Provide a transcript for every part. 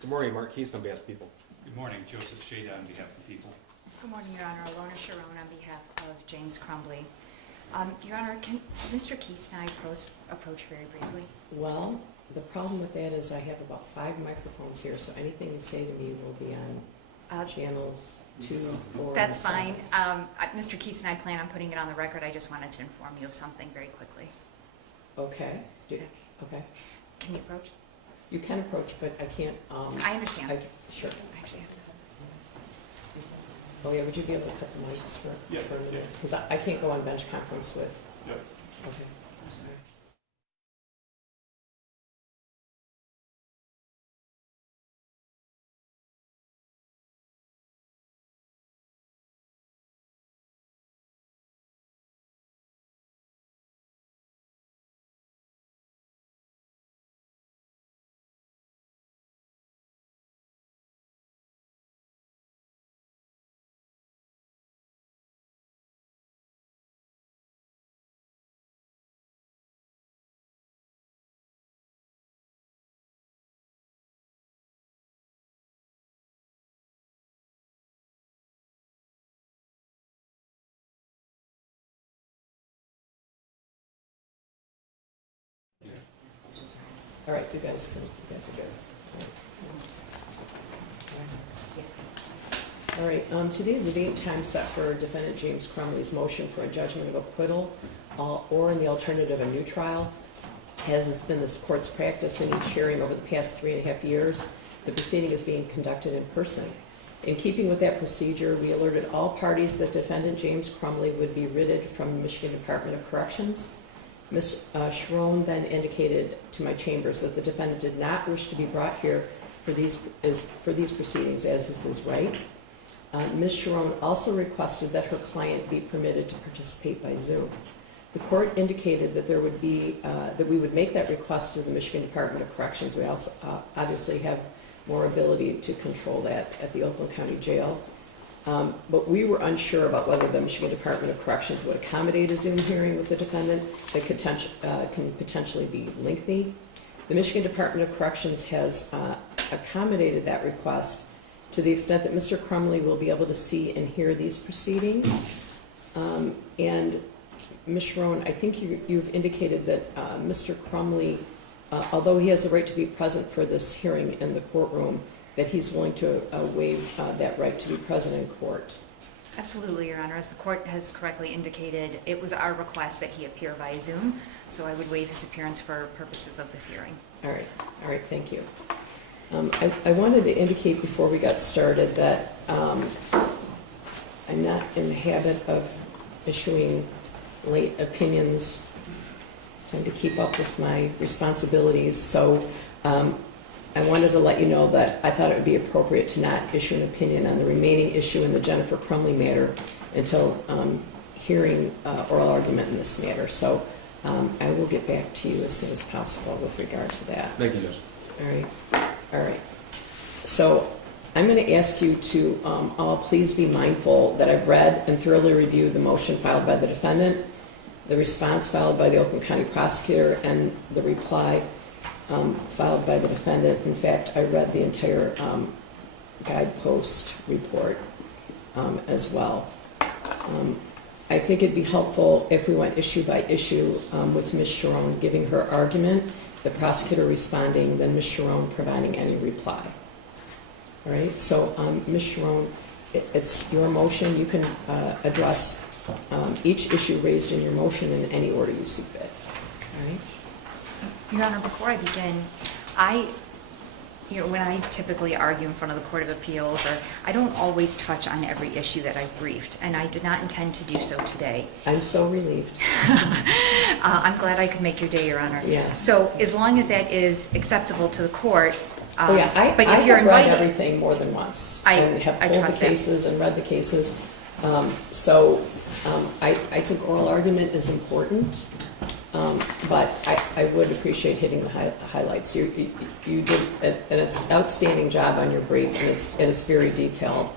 Good morning, Mark Keith on behalf of the people. Good morning, Joseph Shada on behalf of the people. Good morning, Your Honor. Alona Sharon on behalf of James Crumbley. Your Honor, can Mr. Keith and I approach very briefly? Well, the problem with that is I have about 5 microphones here, so anything you say to me will be on channels 2, 4, That's and 7. fine. Mr. Keith and I plan on putting it on the record. I just wanted to inform you of something very quickly. Okay. Okay. Okay. Can you approach? You can approach, but I can't. I understand. Sure. I understand. Oh yeah, would you be able to cut the mics for a minute? Because I can't go on bench conference with. Yep. Okay. All right, you guys are good. All right, today is the date and time set for defendant James Crumbley's motion for a judgment of acquittal or in the alternative a new trial. As has been this court's practice in each hearing over the past 3.5 years, the proceeding is being conducted in person. In keeping with that procedure, we alerted all parties that defendant James Crumbley would be writted from the Michigan Department of Corrections. Ms. Sharon then indicated to my chambers that the defendant did not wish to be brought here for these proceedings, as is his right. Ms. Sharon also requested that her client be permitted to participate by Zoom. The court indicated that there would be that we would make that request to the Michigan Department of Corrections. We also obviously have more ability to control that at the Oakland County Jail. But we were unsure about whether the Michigan Department of Corrections would accommodate a Zoom hearing with the defendant that can potentially be lengthy. The Michigan Department of Corrections has accommodated that request to the extent that Mr. Crumbley will be able to see and hear these proceedings. And Ms. Sharon, I think you've indicated that Mr. Crumbley, although he has the right to be present for this hearing in the courtroom, that he's willing to waive that right to be present in court. Absolutely, Your Honor. As the court has correctly indicated, it was our request that he appear via Zoom, so I would waive his appearance for purposes of this hearing. All right, thank you. I wanted to indicate before we got started that I'm not in the habit of issuing late opinions. I tend to keep up with my responsibilities, so I wanted to let you know that I thought it would be appropriate to not issue an opinion on the remaining issue in the Jennifer Crumbley matter until hearing oral argument in this matter. So I will get back to you as soon as possible with regard to that. Thank you, Judge. All right. So I'm going to ask you to all please be mindful that I've read and thoroughly reviewed the motion filed by the defendant, the response filed by the Oakland County prosecutor, and the reply filed by the defendant. In fact, I read the entire guidepost report as well. I think it'd be helpful if we went issue by issue with Ms. Sharon giving her argument, the prosecutor responding, then Ms. Sharon providing any reply. All right, so Ms. Sharon, it's your motion. You can address each issue raised in your motion in any order you see fit. All right. Your Honor, before I begin, when I typically argue in front of the Court of Appeals, I don't always touch on every issue that I've briefed, and I did not intend to do so today. I'm so relieved. I'm glad I could make your day, Your Honor. Yeah. So as long as that is acceptable to the court, Oh yeah, I but if you're have read invited, everything more than once I and have pulled the cases and read the cases. So I think oral argument is important, but I would appreciate hitting the highlights. You did an outstanding job on your brief, and it's very detailed.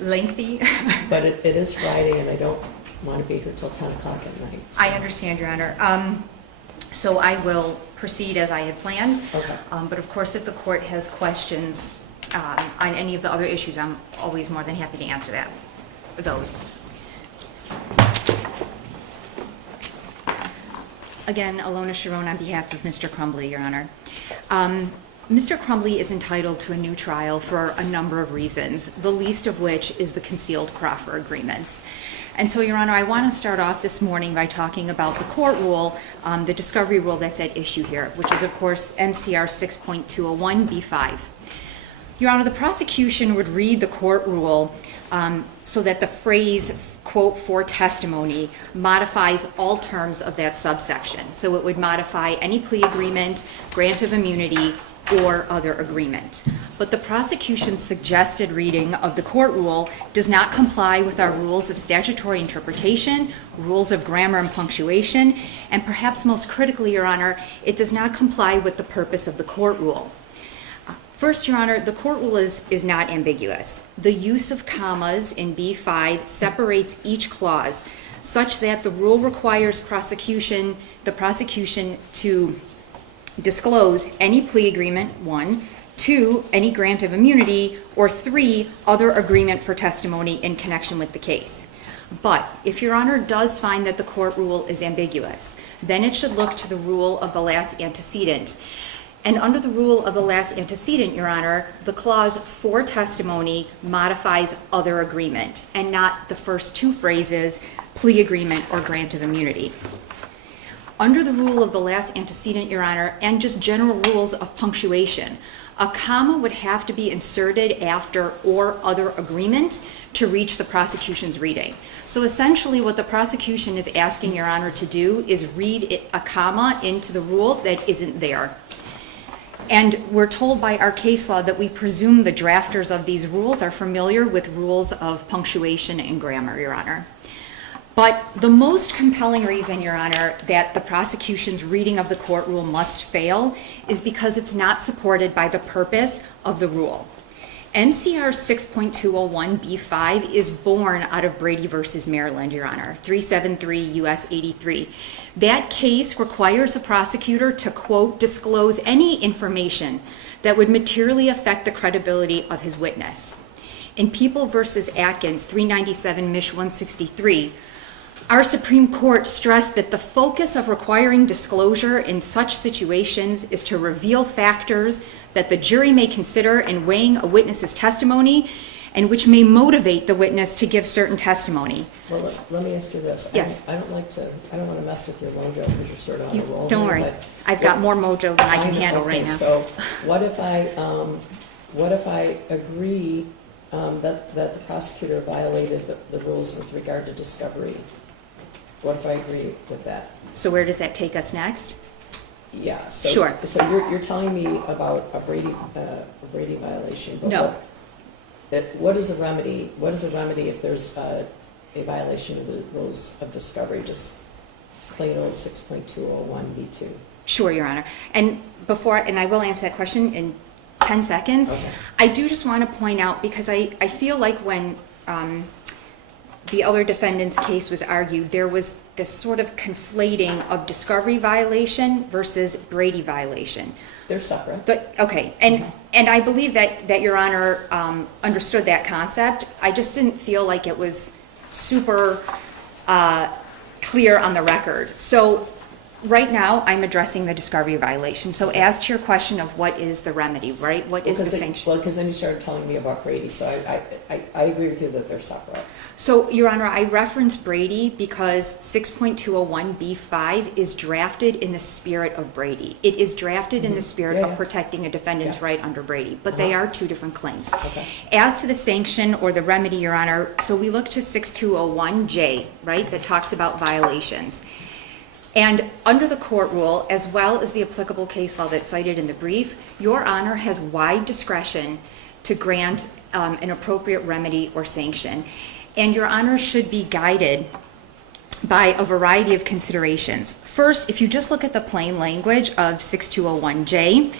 Lengthy. But it is Friday, and I don't want to be here till 10 o'clock at night. So. I understand, Your Honor. So I will proceed as I had planned. Okay. But of course, if the court has questions on any of the other issues, I'm always more than happy to answer those. Again, Alona Sharon on behalf of Mr. Crumbley, Your Honor. Mr. Crumbley is entitled to a new trial for a number of reasons, the least of which is the concealed proffer agreements. And so, Your Honor, I want to start off this morning by talking about the court rule, the discovery rule that's at issue here, which is, of course, MCR 6.201B5. Your Honor, the prosecution would read the court rule so that the phrase, quote, for testimony modifies all terms of that subsection. So it would modify any plea agreement, grant of immunity, or other agreement. But the prosecution's suggested reading of the court rule does not comply with our rules of statutory interpretation, rules of grammar and punctuation, and perhaps most critically, Your Honor, it does not comply with the purpose of the court rule. First, Your Honor, the court rule is not ambiguous. The use of commas in B5 separates each clause such that the rule requires the prosecution to disclose any plea agreement, 1, 2, any grant of immunity, or 3, other agreement for testimony in connection with the case. But if Your Honor does find that the court rule is ambiguous, then it should look to the rule of the last antecedent. And under the rule of the last antecedent, Your Honor, the clause for testimony modifies other agreement and not the first two phrases, plea agreement or grant of immunity. Under the rule of the last antecedent, Your Honor, and just general rules of punctuation, a comma would have to be inserted after or other agreement to reach the prosecution's reading. So essentially what the prosecution is asking Your Honor to do is read a comma into the rule that isn't there. And we're told by our case law that we presume the drafters of these rules are familiar with rules of punctuation and grammar, Your Honor. But the most compelling reason, Your Honor, that the prosecution's reading of the court rule must fail is because it's not supported by the purpose of the rule. MCR 6.201B5 is born out of Brady versus Maryland, Your Honor, 373 U.S. 83. That case requires a prosecutor to, quote, disclose any information that would materially affect the credibility of his witness. In People versus Atkins, 397 Mich. 163, our Supreme Court stressed that the focus of requiring disclosure in such situations is to reveal factors that the jury may consider in weighing a witness's testimony and which may motivate the witness to give certain testimony. Well, let me ask you this. Yes. I don't want to mess with your mojo because you're sort of on a roll. Don't worry. I've got more mojo than I can handle right now. So what if I agree that the prosecutor violated the rules with regard to discovery? What if I agree with that? So where does that take us next? Yeah. So, sure. So you're telling me about a Brady violation. But no. What is the remedy? What is the remedy if there's a violation of the rules of discovery? Just plain old 6.201B2. Sure, Your Honor. And I will answer that question in 10 seconds. Okay. I do just want to point out, because I feel like when the other defendant's case was argued, there was this sort of conflating of discovery violation versus Brady violation. They're separate. Okay, and I believe that Your Honor understood that concept. I just didn't feel like it was super clear on the record. So right now, I'm addressing the discovery violation. So as to your question of what is the remedy, right? What is the sanction? Well, because then you started telling me about Brady, so I agree with you that they're separate. So, Your Honor, I referenced Brady because 6.201B5 is drafted in the spirit of Brady. It is drafted in the spirit of protecting a defendant's right under Brady, but they are two different claims. Okay. As to the sanction or the remedy, Your Honor, so we look to 6201J, right, that talks about violations. And under the court rule, as well as the applicable case law that's cited in the brief, Your Honor has wide discretion to grant an appropriate remedy or sanction. And Your Honor should be guided by a variety of considerations. First, if you just look at the plain language of 6201J,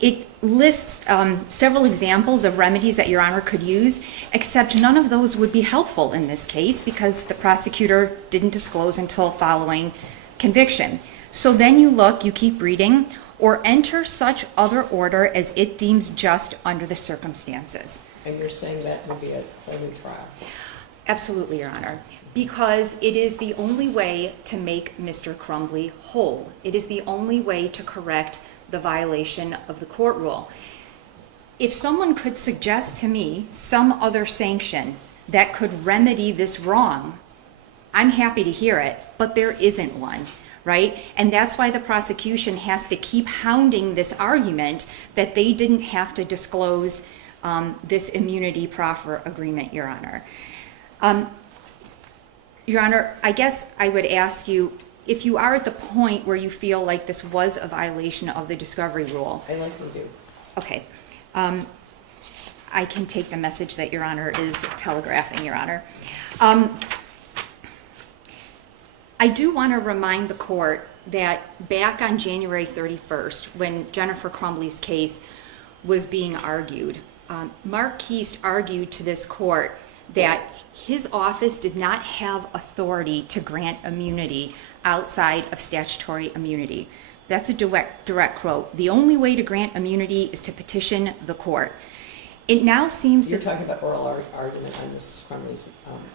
it lists several examples of remedies that Your Honor could use, except none of those would be helpful in this case because the prosecutor didn't disclose until following conviction. So then you keep reading, or enter such other order as it deems just under the circumstances. And you're saying that would be a new trial? Absolutely, Your Honor, because it is the only way to make Mr. Crumbley whole. It is the only way to correct the violation of the court rule. If someone could suggest to me some other sanction that could remedy this wrong, I'm happy to hear it, but there isn't one, right? And that's why the prosecution has to keep hounding this argument that they didn't have to disclose this immunity proffer agreement, Your Honor. Your Honor, I guess I would ask you, if you are at the point where you feel like this was a violation of the discovery rule. I likely do. Okay. I can take the message that Your Honor is telegraphing, Your Honor. I do want to remind the court that back on January 31st, when Jennifer Crumbley's case was being argued, Mark Keast argued to this court that his office did not have authority to grant immunity outside of statutory immunity. That's a direct quote. The only way to grant immunity is to petition the court. It now seems You're that... talking about oral argument on Mrs. Crumbley's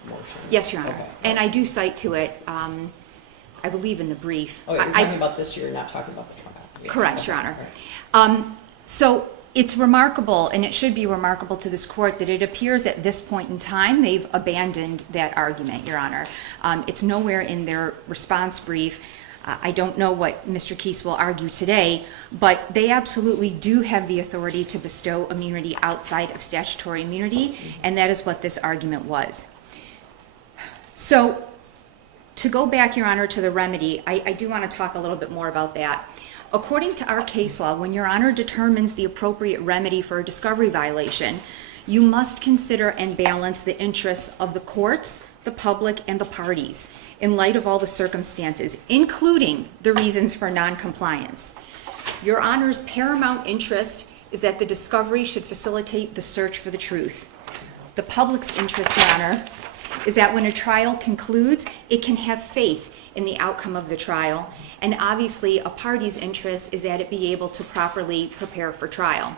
motion? Yes, Your Honor. Okay. And I do cite to it, I believe in the brief. Oh, you're talking about this year, not talking about the trial? Yeah. Correct, Okay. Your Honor. All right. So it's remarkable, and it should be remarkable to this court, that it appears at this point in time they've abandoned that argument, Your Honor. It's nowhere in their response brief. I don't know what Mr. Keast will argue today, but they absolutely do have the authority to bestow immunity outside of statutory immunity, and that is what this argument was. So to go back, Your Honor, to the remedy, I do want to talk a little bit more about that. According to our case law, when Your Honor determines the appropriate remedy for a discovery violation, you must consider and balance the interests of the courts, the public, and the parties in light of all the circumstances, including the reasons for noncompliance. Your Honor's paramount interest is that the discovery should facilitate the search for the truth. The public's interest, Your Honor, is that when a trial concludes, it can have faith in the outcome of the trial. And obviously, a party's interest is that it be able to properly prepare for trial.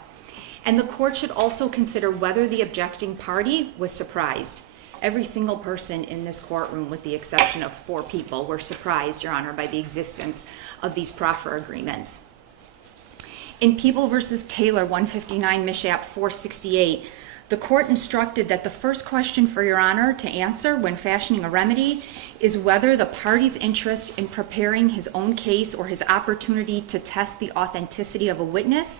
And the court should also consider whether the objecting party was surprised. Every single person in this courtroom, with the exception of 4 people, were surprised, Your Honor, by the existence of these proffer agreements. In People v. Taylor, 159 Mishap 468, the court instructed that the first question for Your Honor to answer when fashioning a remedy is whether the party's interest in preparing his own case or his opportunity to test the authenticity of a witness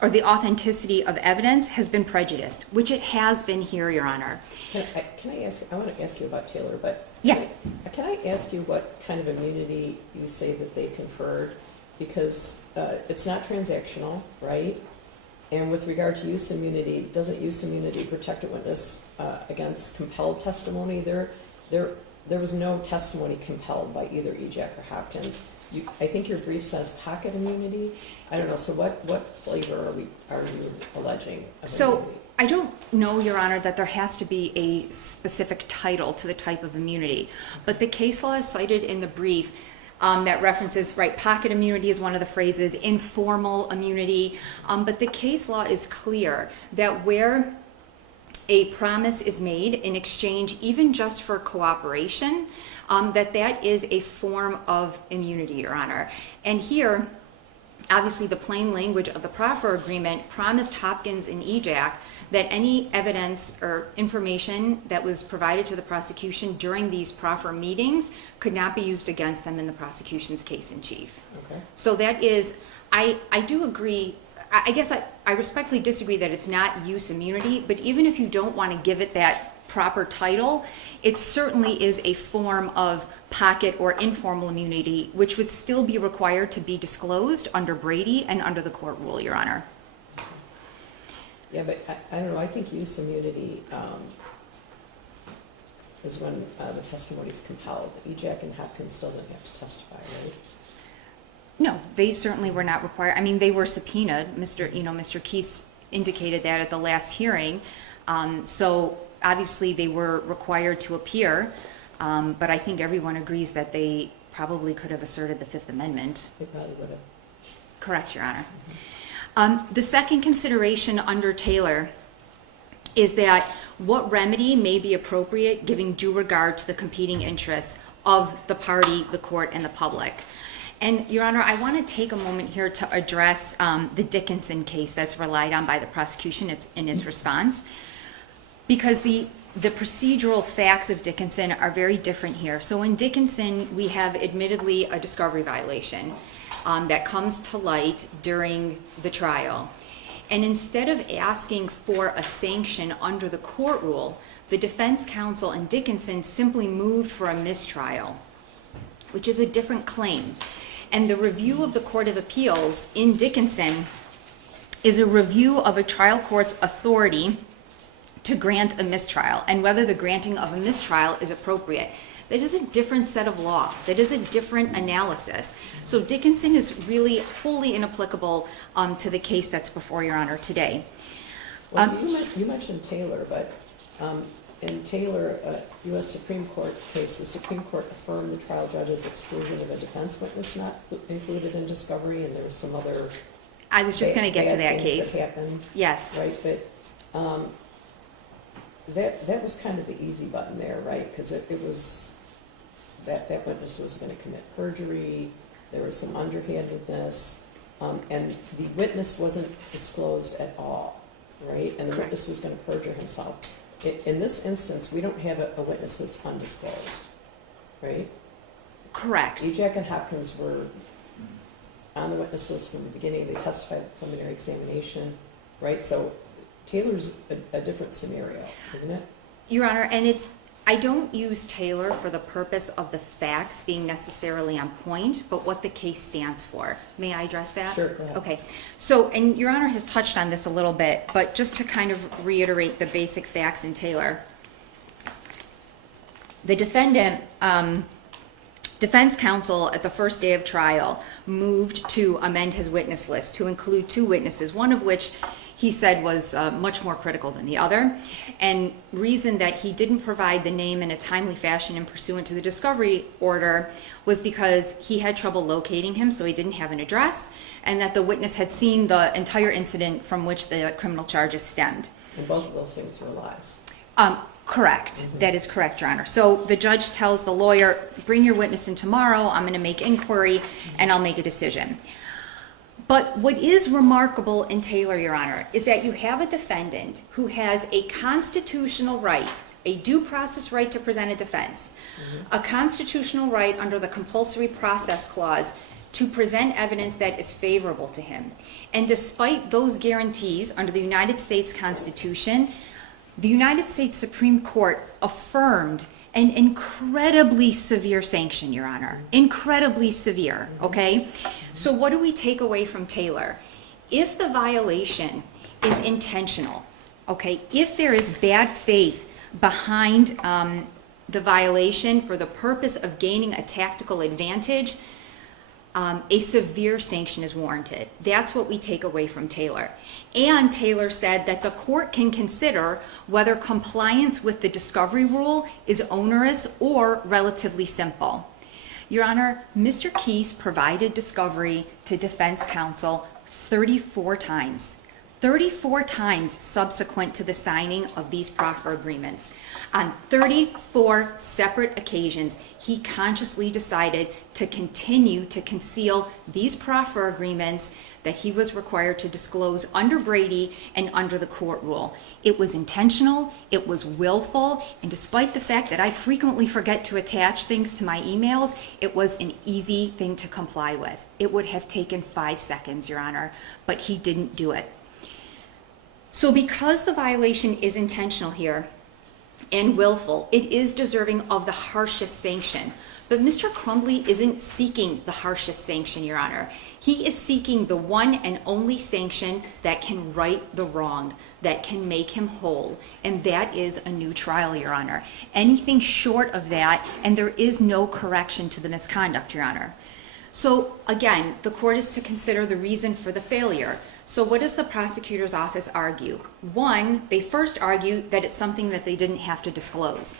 or the authenticity of evidence has been prejudiced, which it has been here, Your Honor. Can I ask, I want to ask you about Taylor, but Yeah. Can I ask you what kind of immunity you say that they conferred? Because it's not transactional, right? And with regard to use immunity, doesn't use immunity protect a witness against compelled testimony? There was no testimony compelled by either Ejac or Hopkins. I think your brief says pocket immunity. I don't know. So what flavor are you alleging of immunity? I don't know, Your Honor, that there has to be a specific title to the type of immunity, but the case law is cited in the brief that references, right, pocket immunity is one of the phrases, informal immunity, but the case law is clear that where a promise is made in exchange, even just for cooperation, that is a form of immunity, Your Honor. And here, obviously, the plain language of the proffer agreement promised Hopkins and Ejac that any evidence or information that was provided to the prosecution during these proffer meetings could not be used against them in the prosecution's case in chief. Okay. So that is, I do agree, I guess I respectfully disagree that it's not use immunity, but even if you don't want to give it that proper title, it certainly is a form of pocket or informal immunity, which would still be required to be disclosed under Brady and under the court rule, Your Honor. Yeah, but I don't know. I think use immunity is when the testimony is compelled. Ejac and Hopkins still didn't have to testify, right? No, they certainly were not required. I mean, they were subpoenaed. Mr. Keast indicated that at the last hearing. So obviously they were required to appear, but I think everyone agrees that they probably could have asserted the Fifth Amendment. They probably would have. Correct, Your Honor. The second consideration under Taylor is that what remedy may be appropriate giving due regard to the competing interests of the party, the court, and the public. And Your Honor, I want to take a moment here to address the Dickinson case that's relied on by the prosecution in its response, because the procedural facts of Dickinson are very different here. So in Dickinson, we have admittedly a discovery violation that comes to light during the trial. And instead of asking for a sanction under the court rule, the defense counsel in Dickinson simply moved for a mistrial, which is a different claim. And the review of the Court of Appeals in Dickinson is a review of a trial court's authority to grant a mistrial and whether the granting of a mistrial is appropriate. That is a different set of law. That is a different analysis. So Dickinson is really wholly inapplicable to the case that's before Your Honor today. Well, you mentioned Taylor, but in Taylor, a U.S. Supreme Court case, the Supreme Court affirmed the trial judge's exclusion of a defense witness not included in discovery, and there was some other I was just going to get to that case. that happened. Yes. Right, but that was kind of the easy button there, right? Because it was that witness was going to commit perjury. There was some underhandedness, and the witness wasn't disclosed at all, right? And the Correct. witness was going to perjure himself. In this instance, we don't have a witness that's undisclosed, right? Correct. Ejak and Hopkins were on the witness list from the beginning. They testified at the preliminary examination, right? So Taylor's a different scenario, isn't it? Your Honor, and I don't use Taylor for the purpose of the facts being necessarily on point, but what the case stands for. May I address that? Sure, go ahead. Okay. So, and Your Honor has touched on this a little bit, but just to kind of reiterate the basic facts in Taylor, the defense counsel at the first day of trial moved to amend his witness list to include two witnesses, one of which he said was much more critical than the other, and reason that he didn't provide the name in a timely fashion and pursuant to the discovery order was because he had trouble locating him, so he didn't have an address, and that the witness had seen the entire incident from which the criminal charges stemmed. And both of those things were lies. Correct. Mm-hmm. That is correct, Your Honor. So the judge tells the lawyer, bring your witness in tomorrow, I'm going to make inquiry, and I'll make a decision. But what is remarkable in Taylor, Your Honor, is that you have a defendant who has a constitutional right, a due process right to present a defense, a constitutional right under the compulsory process clause to present evidence that is favorable to him. And despite those guarantees under the United States Constitution, the United States Supreme Court affirmed an incredibly severe sanction, Your Honor. Incredibly severe, okay? So what do we take away from Taylor? If the violation is intentional, okay, if there is bad faith behind the violation for the purpose of gaining a tactical advantage, a severe sanction is warranted. That's what we take away from Taylor. And Taylor said that the court can consider whether compliance with the discovery rule is onerous or relatively simple. Your Honor, Mr. Keese provided discovery to defense counsel 34 times. 34 times subsequent to the signing of these proffer agreements. On 34 separate occasions, he consciously decided to continue to conceal these proffer agreements that he was required to disclose under Brady and under the court rule. It was intentional, it was willful, and despite the fact that I frequently forget to attach things to my emails, it was an easy thing to comply with. It would have taken 5 seconds, Your Honor, but he didn't do it. So because the violation is intentional here and willful, it is deserving of the harshest sanction. But Mr. Crumbley isn't seeking the harshest sanction, Your Honor. He is seeking the one and only sanction that can right the wrong, that can make him whole, and that is a new trial, Your Honor. Anything short of that, and there is no correction to the misconduct, Your Honor. So again, the court is to consider the reason for the failure. So what does the prosecutor's office argue? One, they first argue that it's something that they didn't have to disclose.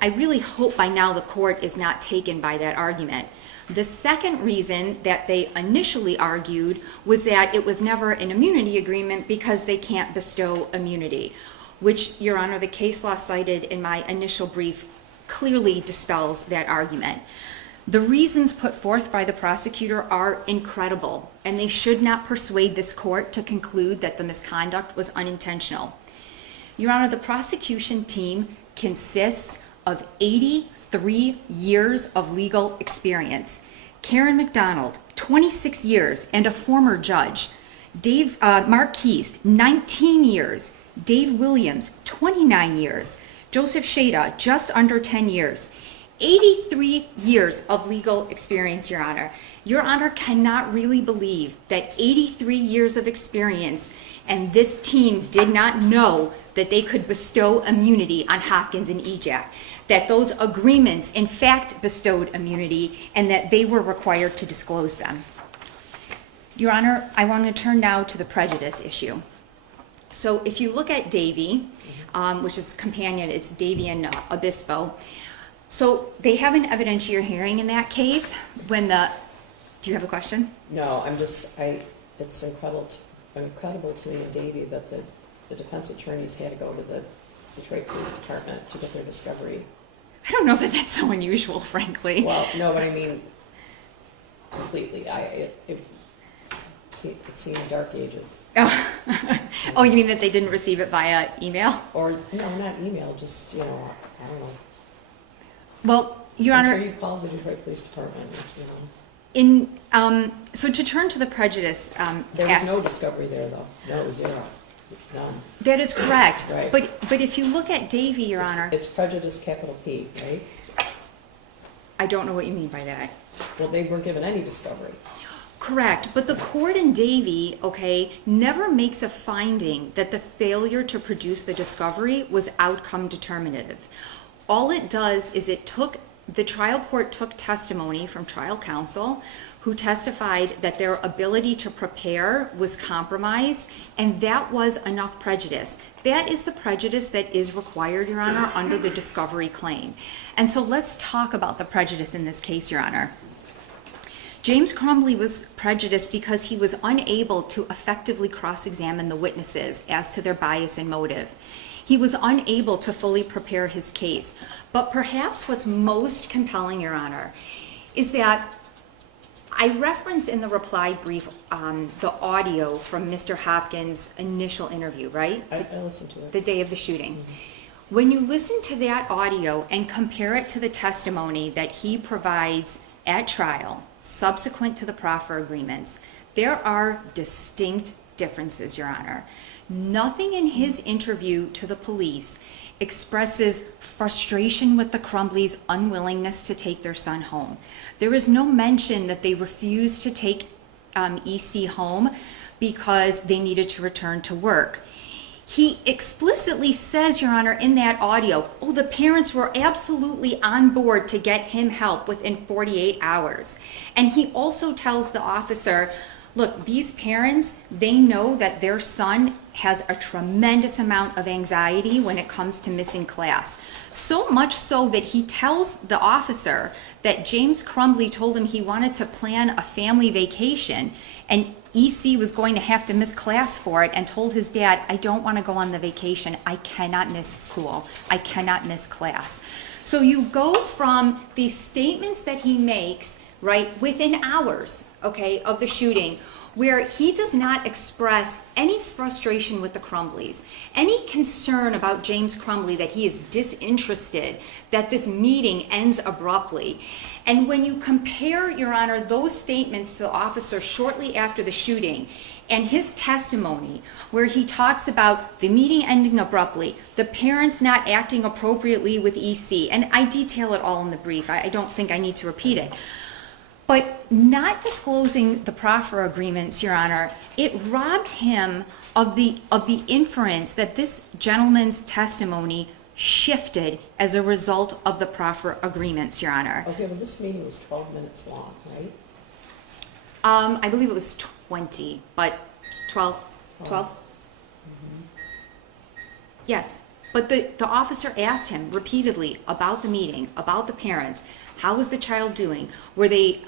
I really hope by now the court is not taken by that argument. The second reason that they initially argued was that it was never an immunity agreement because they can't bestow immunity, which, Your Honor, the case law cited in my initial brief clearly dispels that argument. The reasons put forth by the prosecutor are incredible, and they should not persuade this court to conclude that the misconduct was unintentional. Your Honor, the prosecution team consists of 83 years of legal experience. Karen McDonald, 26 years and a former judge. Mark Keast, 19 years. Dave Williams, 29 years. Joseph Shada, just under 10 years. 83 years of legal experience, Your Honor. Your Honor cannot really believe that 83 years of experience and this team did not know that they could bestow immunity on Hopkins and EJAC, that those agreements in fact bestowed immunity and that they were required to disclose them. Your Honor, I want to turn now to the prejudice issue. So if you look at Davy, which is companion, it's Davy and Obispo. So they have an evidentiary hearing in that case when do you have a question? No, it's incredible to me and Davey that the defense attorneys had to go to the Detroit Police Department to get their discovery. I don't know that that's so unusual, frankly. Well, no, but I mean, completely. It seemed dark ages. Oh. Oh, you mean that they didn't receive it via email? Or, no, not email, just, I don't know. Well, Your Honor, I'm sure you called the Detroit Police Department, so to turn to the prejudice, There was no discovery there, though. No, zero. None. that is correct. Right. But if you look at Davy, Your Honor, It's prejudice, capital P, right? I don't know what you mean by that. Well, they weren't given any discovery. Correct, but the court in Davy, never makes a finding that the failure to produce the discovery was outcome determinative. All it does is the trial court took testimony from trial counsel who testified that their ability to prepare was compromised, and that was enough prejudice. That is the prejudice that is required, Your Honor, under the discovery claim. And so let's talk about the prejudice in this case, Your Honor. James Crumbley was prejudiced because he was unable to effectively cross-examine the witnesses as to their bias and motive. He was unable to fully prepare his case. But perhaps what's most compelling, Your Honor, is that I reference in the reply brief the audio from Mr. Hopkins' initial interview, right? I listened to it. The day of the shooting. When you listen to that audio and compare it to the testimony that he provides at trial, subsequent to the proffer agreements, there are distinct differences, Your Honor. Nothing in his interview to the police expresses frustration with the Crumbleys' unwillingness to take their son home. There is no mention that they refused to take EC home because they needed to return to work. He explicitly says, Your Honor, in that audio, the parents were absolutely on board to get him help within 48 hours. And he also tells the officer, look, these parents, they know that their son has a tremendous amount of anxiety when it comes to missing class. So much so that he tells the officer that James Crumbley told him he wanted to plan a family vacation and EC was going to have to miss class for it, and told his dad, I don't want to go on the vacation. I cannot miss school. I cannot miss class. So you go from these statements that he makes, right, within hours, of the shooting, where he does not express any frustration with the Crumbleys, any concern about James Crumbley that he is disinterested, that this meeting ends abruptly. And when you compare, Your Honor, those statements to the officer shortly after the shooting and his testimony, where he talks about the meeting ending abruptly, the parents not acting appropriately with EC, and I detail it all in the brief. I don't think I need to repeat it. But not disclosing the proffer agreements, Your Honor, it robbed him of the inference that this gentleman's testimony shifted as a result of the proffer agreements, Your Honor. Okay, well, this meeting was 12 minutes long, right? I believe it was 20, but 12? 12? Mm-hmm. Yes. But the officer asked him repeatedly about the meeting, about the parents. How was the child doing? Were they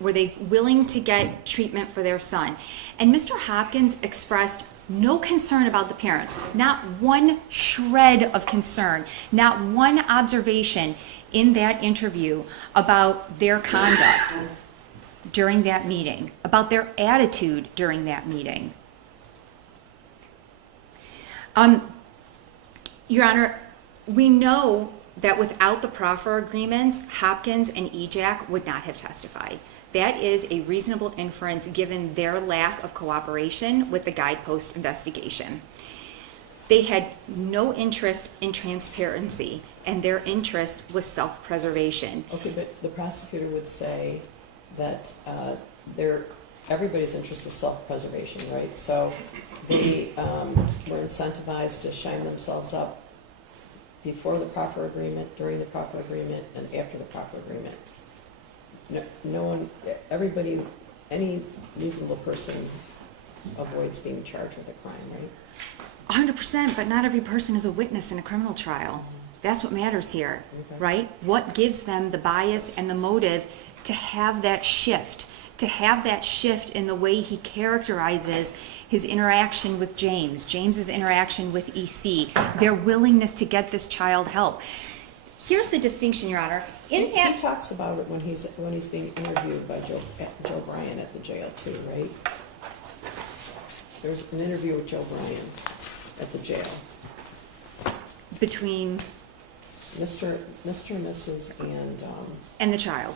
willing to get treatment for their son? And Mr. Hopkins expressed no concern about the parents, not one shred of concern, not one observation in that interview about their conduct during that meeting, about their attitude during that meeting. Your Honor, we know that without the proffer agreements, Hopkins and EJAC would not have testified. That is a reasonable inference given their lack of cooperation with the guidepost investigation. They had no interest in transparency, and their interest was self-preservation. Okay, but the prosecutor would say that everybody's interest is self-preservation, right? So they were incentivized to shine themselves up before the proffer agreement, during the proffer agreement, and after the proffer agreement. No one, everybody, any reasonable person avoids being charged with a crime, right? 100%, but not every person is a witness in a criminal trial. That's what matters here, Okay. right? What gives them the bias and the motive to have that shift in the way he characterizes his interaction with James's interaction with EC, their willingness to get this child help. Here's the distinction, Your Honor. He talks about it when he's being interviewed by Joe Bryan at the jail too, right? There's an interview with Joe Bryan at the jail. Between Mr. and Mrs. and the child.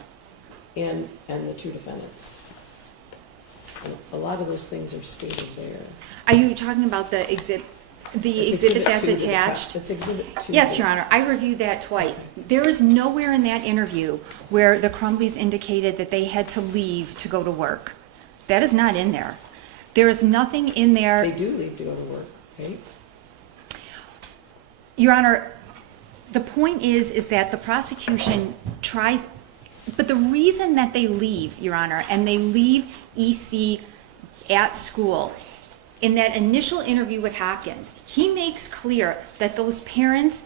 and the two defendants. And a lot of those things are stated there. Are you talking about the exhibit that's two to the attached? It's exhibit 2. Yes, Your Honor. I reviewed that twice. There is nowhere in that interview where the Crumbleys indicated that they had to leave to go to work. That is not in there. There is nothing in there. They do leave to go to work, right? Your Honor, the point is that the prosecution tries, but the reason that they leave, Your Honor, and they leave EC at school, in that initial interview with Hopkins, he makes clear that those parents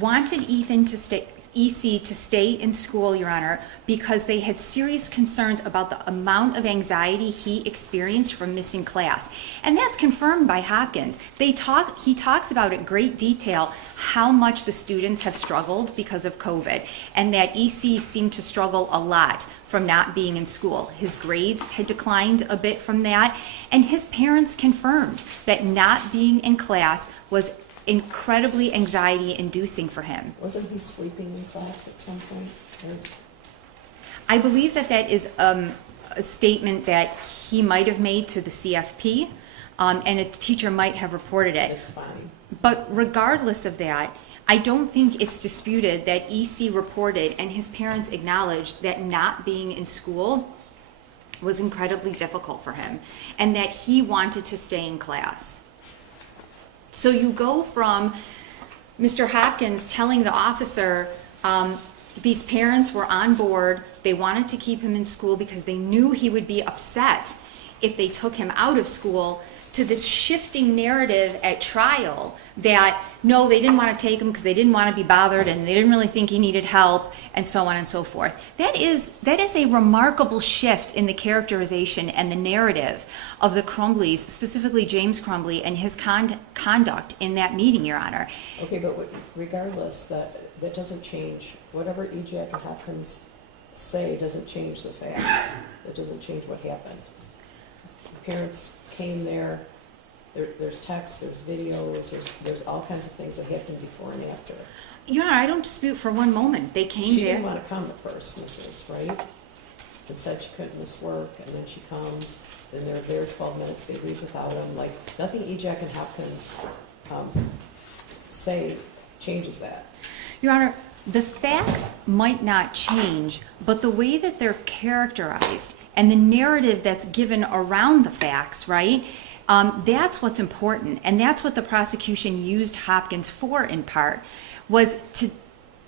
wanted EC to stay in school, Your Honor, because they had serious concerns about the amount of anxiety he experienced from missing class. And that's confirmed by Hopkins. He talks about in great detail how much the students have struggled because of COVID, and that EC seemed to struggle a lot from not being in school. His grades had declined a bit from that, and his parents confirmed that not being in class was incredibly anxiety-inducing for him. Wasn't he sleeping in class at some point? I believe that is a statement that he might have made to the CFP, and a teacher might have reported it. That's fine. But regardless of that, I don't think it's disputed that EC reported and his parents acknowledged that not being in school was incredibly difficult for him, and that he wanted to stay in class. So you go from Mr. Hopkins telling the officer these parents were on board, they wanted to keep him in school because they knew he would be upset if they took him out of school, to this shifting narrative at trial that no, they didn't want to take him because they didn't want to be bothered and they didn't really think he needed help, and so on and so forth. That is a remarkable shift in the characterization and the narrative of the Crumbleys, specifically James Crumbley and his conduct in that meeting, Your Honor. Okay, but regardless, that doesn't change. Whatever EJAC and Hopkins say doesn't change the facts. It doesn't change what happened. The parents came there. There's texts, there's videos, there's all kinds of things that happened before and after. Your Honor, I don't dispute for one moment. They came She there. didn't want to come at first, Mrs., right? And said she couldn't miss work, and then she comes, then they're there 12 minutes, they leave without him. Like, nothing EJAC and Hopkins say changes that. Your Honor, the facts might not change, but the way that they're characterized and the narrative that's given around the facts, right? That's what's important, and that's what the prosecution used Hopkins for, in part, was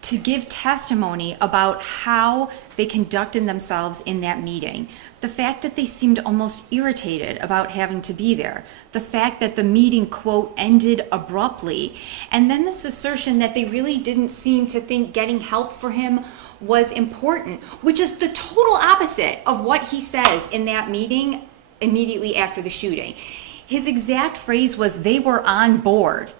to give testimony about how they conducted themselves in that meeting. The fact that they seemed almost irritated about having to be there. The fact that the meeting, quote, ended abruptly. And then this assertion that they really didn't seem to think getting help for him was important, which is the total opposite of what he says in that meeting immediately after the shooting. His exact phrase was, they were on board.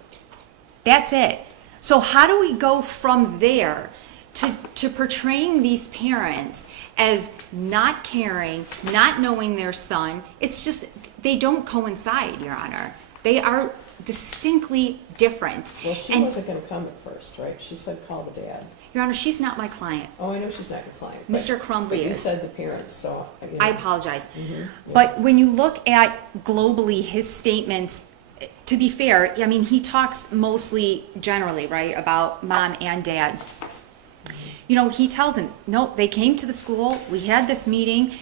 That's it. So how do we go from there to portraying these parents as not caring, not knowing their son? It's just, they don't coincide, Your Honor. They are distinctly different. Well, she wasn't going to come at first, right? She said, call the dad. Your Honor, she's not my client. Oh, I know she's not your client. Mr. Crumbley But you is. said the parents, so. You know. I apologize. Yeah. But when you look at globally his statements, to be fair, I mean, he talks mostly generally, right, about mom and dad. You know, he tells him, no, they came to the school, we had this meeting.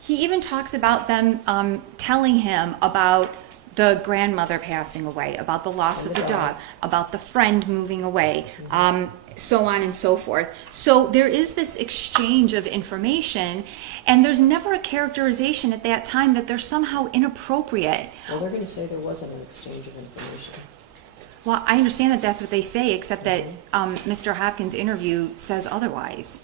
He even talks about them telling him about the grandmother passing away, about the loss of the dog, about the friend moving away, so on and so forth. So there is this exchange of information, and there's never a characterization at that time that they're somehow inappropriate. Well, they're going to say there wasn't an exchange of information. Well, I understand that that's what they say, except that Mr. Hopkins' interview says otherwise.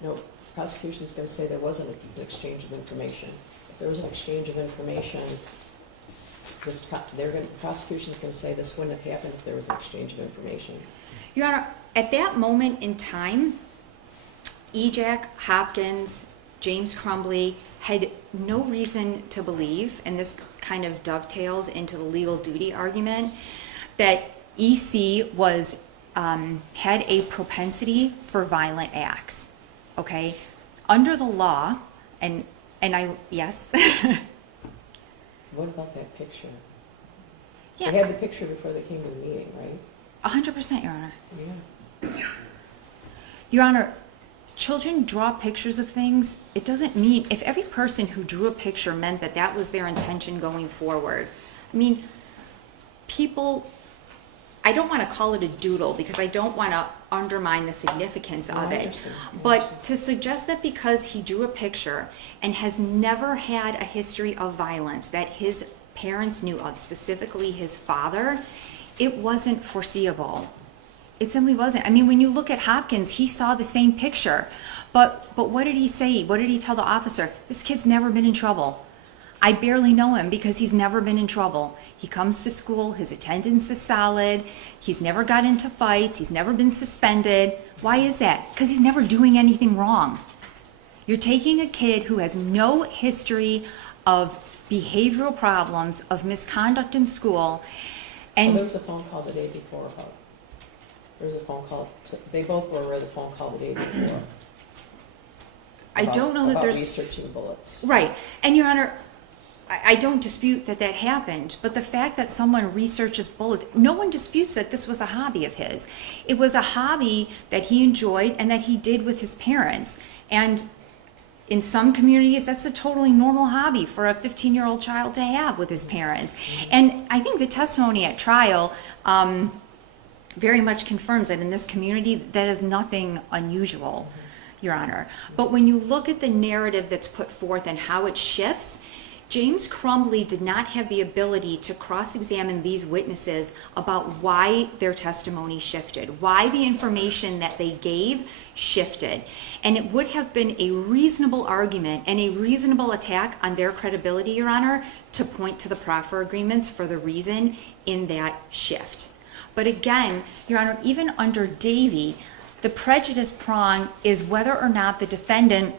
No, prosecution's going to say there wasn't an exchange of information. If there was an exchange of information, prosecution's going to say this wouldn't have happened if there was an exchange of information. Your Honor, at that moment in time, Jack Hopkins, James Crumbley had no reason to believe, and this kind of dovetails into the legal duty argument, that EC was had a propensity for violent acts. Okay, under the law, and I yes. What about that picture? Yeah. They had the picture before they came to the meeting, right? 100%, Your Honor. Yeah. Your Honor, children draw pictures of things. It doesn't mean, if every person who drew a picture meant that that was their intention going forward, I mean, people, I don't want to call it a doodle because I don't want to undermine the significance of it. But to suggest that because he drew a picture and has never had a history of violence that his parents knew of, specifically his father, it wasn't foreseeable. It simply wasn't. I mean, when you look at Hopkins, he saw the same picture. But what did he say? What did he tell the officer? This kid's never been in trouble. I barely know him because he's never been in trouble. He comes to school, his attendance is solid, he's never got into fights, he's never been suspended. Why is that? Because he's never doing anything wrong. You're taking a kid who has no history of behavioral problems, of misconduct in school, and there was a phone call the day before about, there was a phone call, they both were aware of the phone call the day before. I don't know that about there's researching bullets. Right. And Your Honor, I don't dispute that that happened, but the fact that someone researches bullets, no one disputes that this was a hobby of his. It was a hobby that he enjoyed and that he did with his parents. And in some communities, that's a totally normal hobby for a 15-year-old child to have with his parents. And I think the testimony at trial very much confirms that in this community, that is nothing unusual, Your Honor. But when you look at the narrative that's put forth and how it shifts, James Crumbley did not have the ability to cross-examine these witnesses about why their testimony shifted, why the information that they gave shifted. And it would have been a reasonable argument and a reasonable attack on their credibility, Your Honor, to point to the proffer agreements for the reason in that shift. But again, Your Honor, even under Davey, the prejudice prong is whether or not the defendant's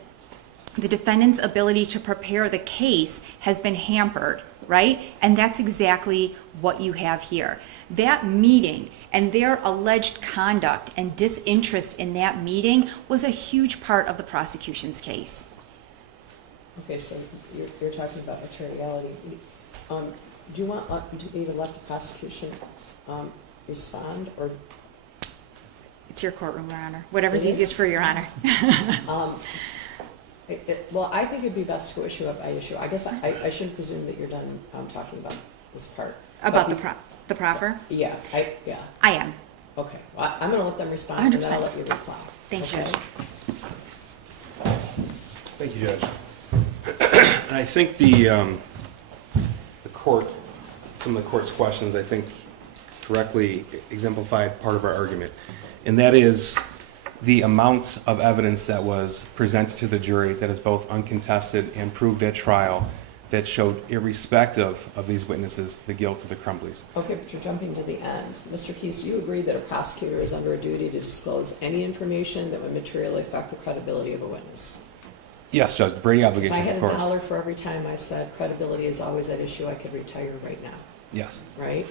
ability to prepare the case has been hampered, right? And that's exactly what you have here. That meeting and their alleged conduct and disinterest in that meeting was a huge part of the prosecution's case. Okay, so you're talking about materiality. Do you want me to let the prosecution respond, or? It's your courtroom, Your Honor. Whatever's easiest for Your Honor. Well, I think it'd be best to issue it by issue. I guess I should presume that you're done talking about this part. About the proffer? Yeah, I am. Okay, well, I'm gonna let them respond, and then I'll 100%. let you reply. Thank you, Okay? Judge. Thank you, Judge. And I think the court, some of the court's questions, I think, correctly exemplified part of our argument. And that is the amount of evidence that was presented to the jury that is both uncontested and proved at trial that showed, irrespective of these witnesses, the guilt of the Crumbleys. Okay, but you're jumping to the end. Mr. Keese, you agree that a prosecutor is under a duty to disclose any information that would materially affect the credibility of a witness? Yes, Judge, Brady If I obligations, had of a course. dollar for every time I said credibility is always at issue, I could retire right now, Yes. right?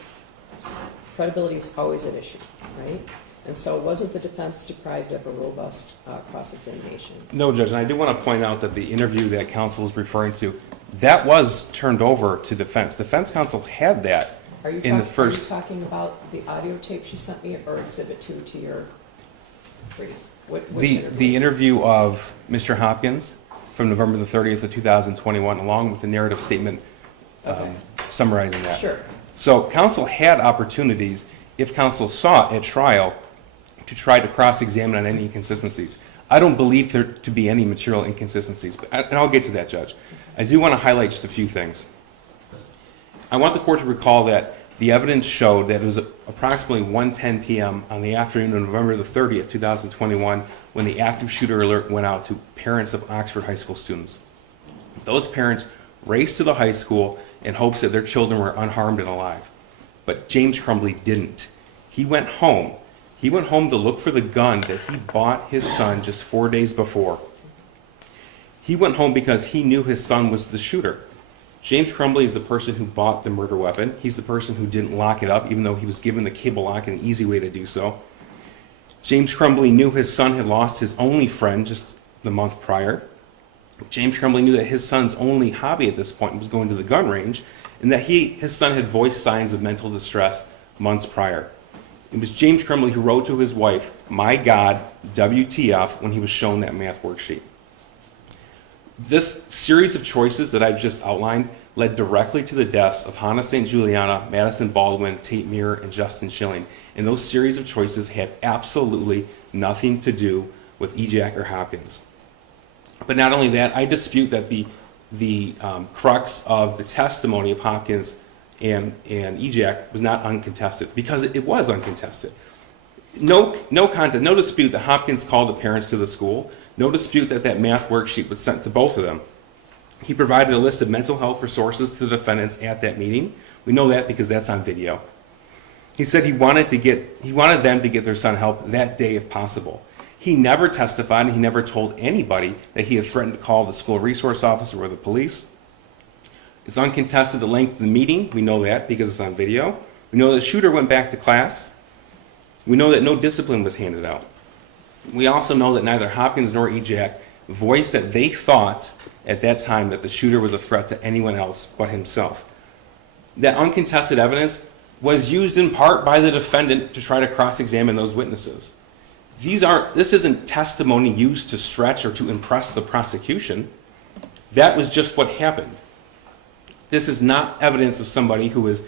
Credibility is always at issue, right? And so wasn't the defense deprived of a robust cross-examination? No, Judge, and I do want to point out that the interview that counsel is referring to, that was turned over to defense. Defense counsel had that in the Are first. you talking about the audio tape she sent me, or Exhibit 2 to your brief? The interview of Mr. Hopkins from November the 30th of 2021, along with the narrative statement Okay. summarizing that. Sure. So counsel had opportunities, if counsel sought at trial, to try to cross-examine on any inconsistencies. I don't believe there to be any material inconsistencies, and I'll get to that, Judge. I do want to highlight just a few things. I want the court to recall that the evidence showed that it was approximately 1:10 p.m. on the afternoon of November the 30th, 2021, when the active shooter alert went out to parents of Oxford High School students. Those parents raced to the high school in hopes that their children were unharmed and alive. But James Crumbley didn't. He went home. He went home to look for the gun that he bought his son just 4 days before. He went home because he knew his son was the shooter. James Crumbley is the person who bought the murder weapon. He's the person who didn't lock it up, even though he was given the cable lock and an easy way to do so. James Crumbley knew his son had lost his only friend just the month prior. James Crumbley knew that his son's only hobby at this point was going to the gun range, and that his son had voiced signs of mental distress months prior. It was James Crumbley who wrote to his wife, "My God, WTF," when he was shown that math worksheet. This series of choices that I've just outlined led directly to the deaths of Hana St, Juliana, Madisyn, Baldwin, Tate Myre, and Justin Shilling. And those series of choices had absolutely nothing to do with Ejac or Hopkins. But not only that, I dispute that the crux of the testimony of Hopkins and Ejac was not uncontested, because it was uncontested. No dispute that Hopkins called the parents to the school. No dispute that that math worksheet was sent to both of them. He provided a list of mental health resources to the defendants at that meeting. We know that because that's on video. He said he wanted them to get their son help that day if possible. He never testified, and he never told anybody that he had threatened to call the school resource officer or the police. It's uncontested the length of the meeting. We know that because it's on video. We know the shooter went back to class. We know that no discipline was handed out. We also know that neither Hopkins nor Ejac voiced that they thought at that time that the shooter was a threat to anyone else but himself. That uncontested evidence was used in part by the defendant to try to cross-examine those witnesses. This isn't testimony used to stretch or to impress the prosecution. That was just what happened. This is not evidence of somebody who is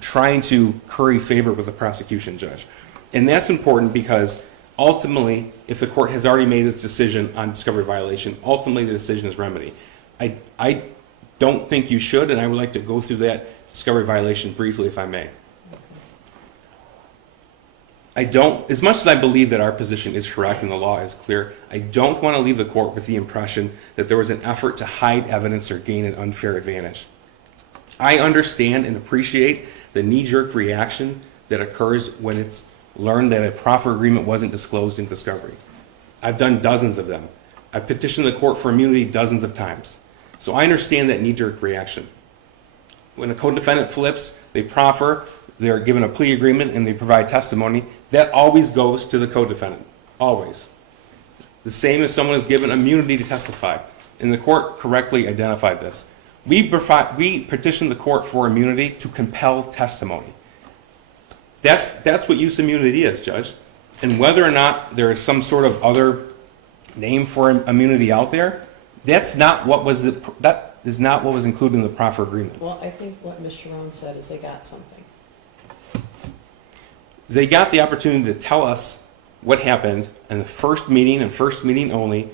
trying to curry favor with the prosecution, Judge. And that's important because ultimately, if the court has already made this decision on discovery violation, ultimately the decision is remedy. I don't think you should, and I would like to go through that discovery violation briefly, if I may. As much as I believe that our position is correct and the law is clear, I don't want to leave the court with the impression that there was an effort to hide evidence or gain an unfair advantage. I understand and appreciate the knee-jerk reaction that occurs when it's learned that a proffer agreement wasn't disclosed in discovery. I've done dozens of them. I've petitioned the court for immunity dozens of times. So I understand that knee-jerk reaction. When a co-defendant flips, they proffer, they're given a plea agreement, and they provide testimony, that always goes to the co-defendant. Always. The same as someone is given immunity to testify. And the court correctly identified this. We petitioned the court for immunity to compel testimony. That's what use immunity is, Judge. And whether or not there is some sort of other name for immunity out there, that is not what was included in the proffer agreements. Well, I think what Ms. Sharon said is they got something. They got the opportunity to tell us what happened in the first meeting and first meeting only,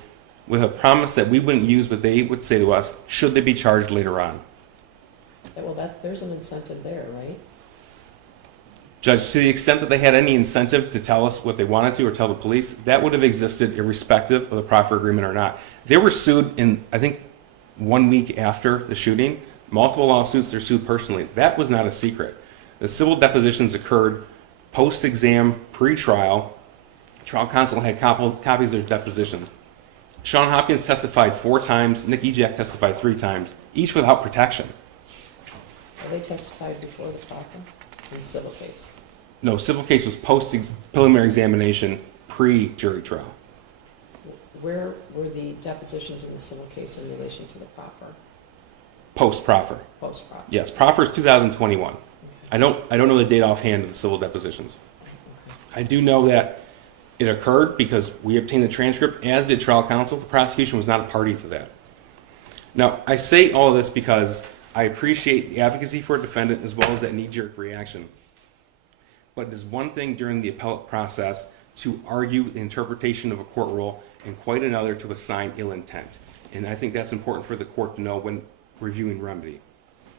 with a promise that we wouldn't use what they would say to us should they be charged later on. Well, there's an incentive there, right? Judge, to the extent that they had any incentive to tell us what they wanted to or tell the police, that would have existed irrespective of the proffer agreement or not. They were sued in, I think, 1 week after the shooting. Multiple lawsuits, they're sued personally. That was not a secret. The civil depositions occurred post-exam, pre-trial. Trial counsel had copies of their depositions. Sean Hopkins testified 4 times. Nick Ejak testified 3 times, each without protection. Well, they testified before the proffer in the civil case. No, civil case was post-preliminary examination, pre-jury trial. Where were the depositions in the civil case in relation to the proffer, Post-proffer. post-proffer? Yes, proffer is 2021. I don't know the date offhand of the civil depositions. I do know that it occurred because we obtained the transcript, as did trial counsel. The prosecution was not a party to that. Now, I say all of this because I appreciate the advocacy for a defendant as well as that knee-jerk reaction. But it is one thing during the appellate process to argue the interpretation of a court rule and quite another to assign ill intent. And I think that's important for the court to know when reviewing remedy.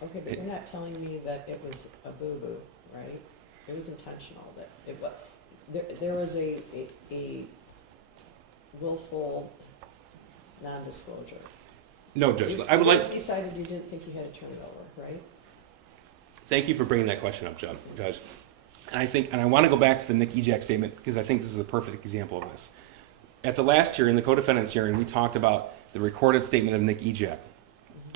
Okay, but you're not telling me that it was a boo-boo, right? It was intentional, that it was, there was a willful non-disclosure. No, Judge, You I would like... guys decided you didn't think you had to turn it over, right? Thank you for bringing that question up, Judge. And I want to go back to the Nick Ejak statement because I think this is a perfect example of this. At the last hearing, the co-defendant's hearing, we talked about the recorded statement of Nick Ejak.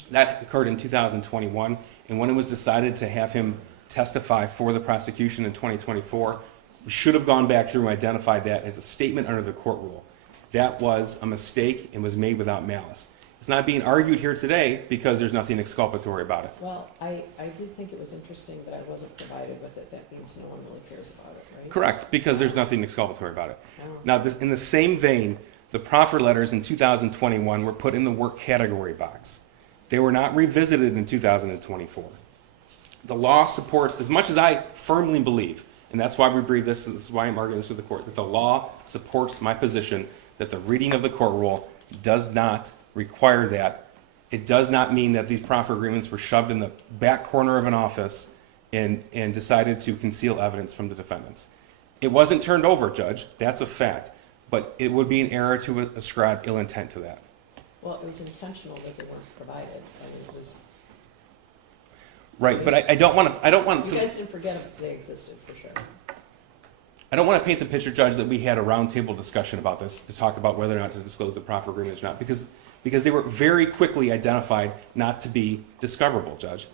That occurred in 2021, and when it was decided to have him testify for the prosecution in 2024, we should have gone back through and identified that as a statement under the court rule. That was a mistake and was made without malice. It's not being argued here today because there's nothing exculpatory about it. Well, I did think it was interesting that I wasn't provided with it. That means no one really cares about it, right? Correct, because there's nothing exculpatory about it. Oh. Now, in the same vein, the proffer letters in 2021 were put in the work category box. They were not revisited in 2024. The law supports, as much as I firmly believe, and that's why we breathe this is why I'm arguing this with the court, that the law supports my position that the reading of the court rule does not require that. It does not mean that these proffer agreements were shoved in the back corner of an office and decided to conceal evidence from the defendants. It wasn't turned over, Judge. That's a fact. But it would be an error to ascribe ill intent to that. Well, it was intentional that they weren't provided. I mean, it was. Right, but I don't want to. You guys didn't forget them. They existed, for sure. I don't want to paint the picture, Judge, that we had a roundtable discussion about this to talk about whether or not to disclose the proffer agreements or not, because they were very quickly identified not to be discoverable, Judge.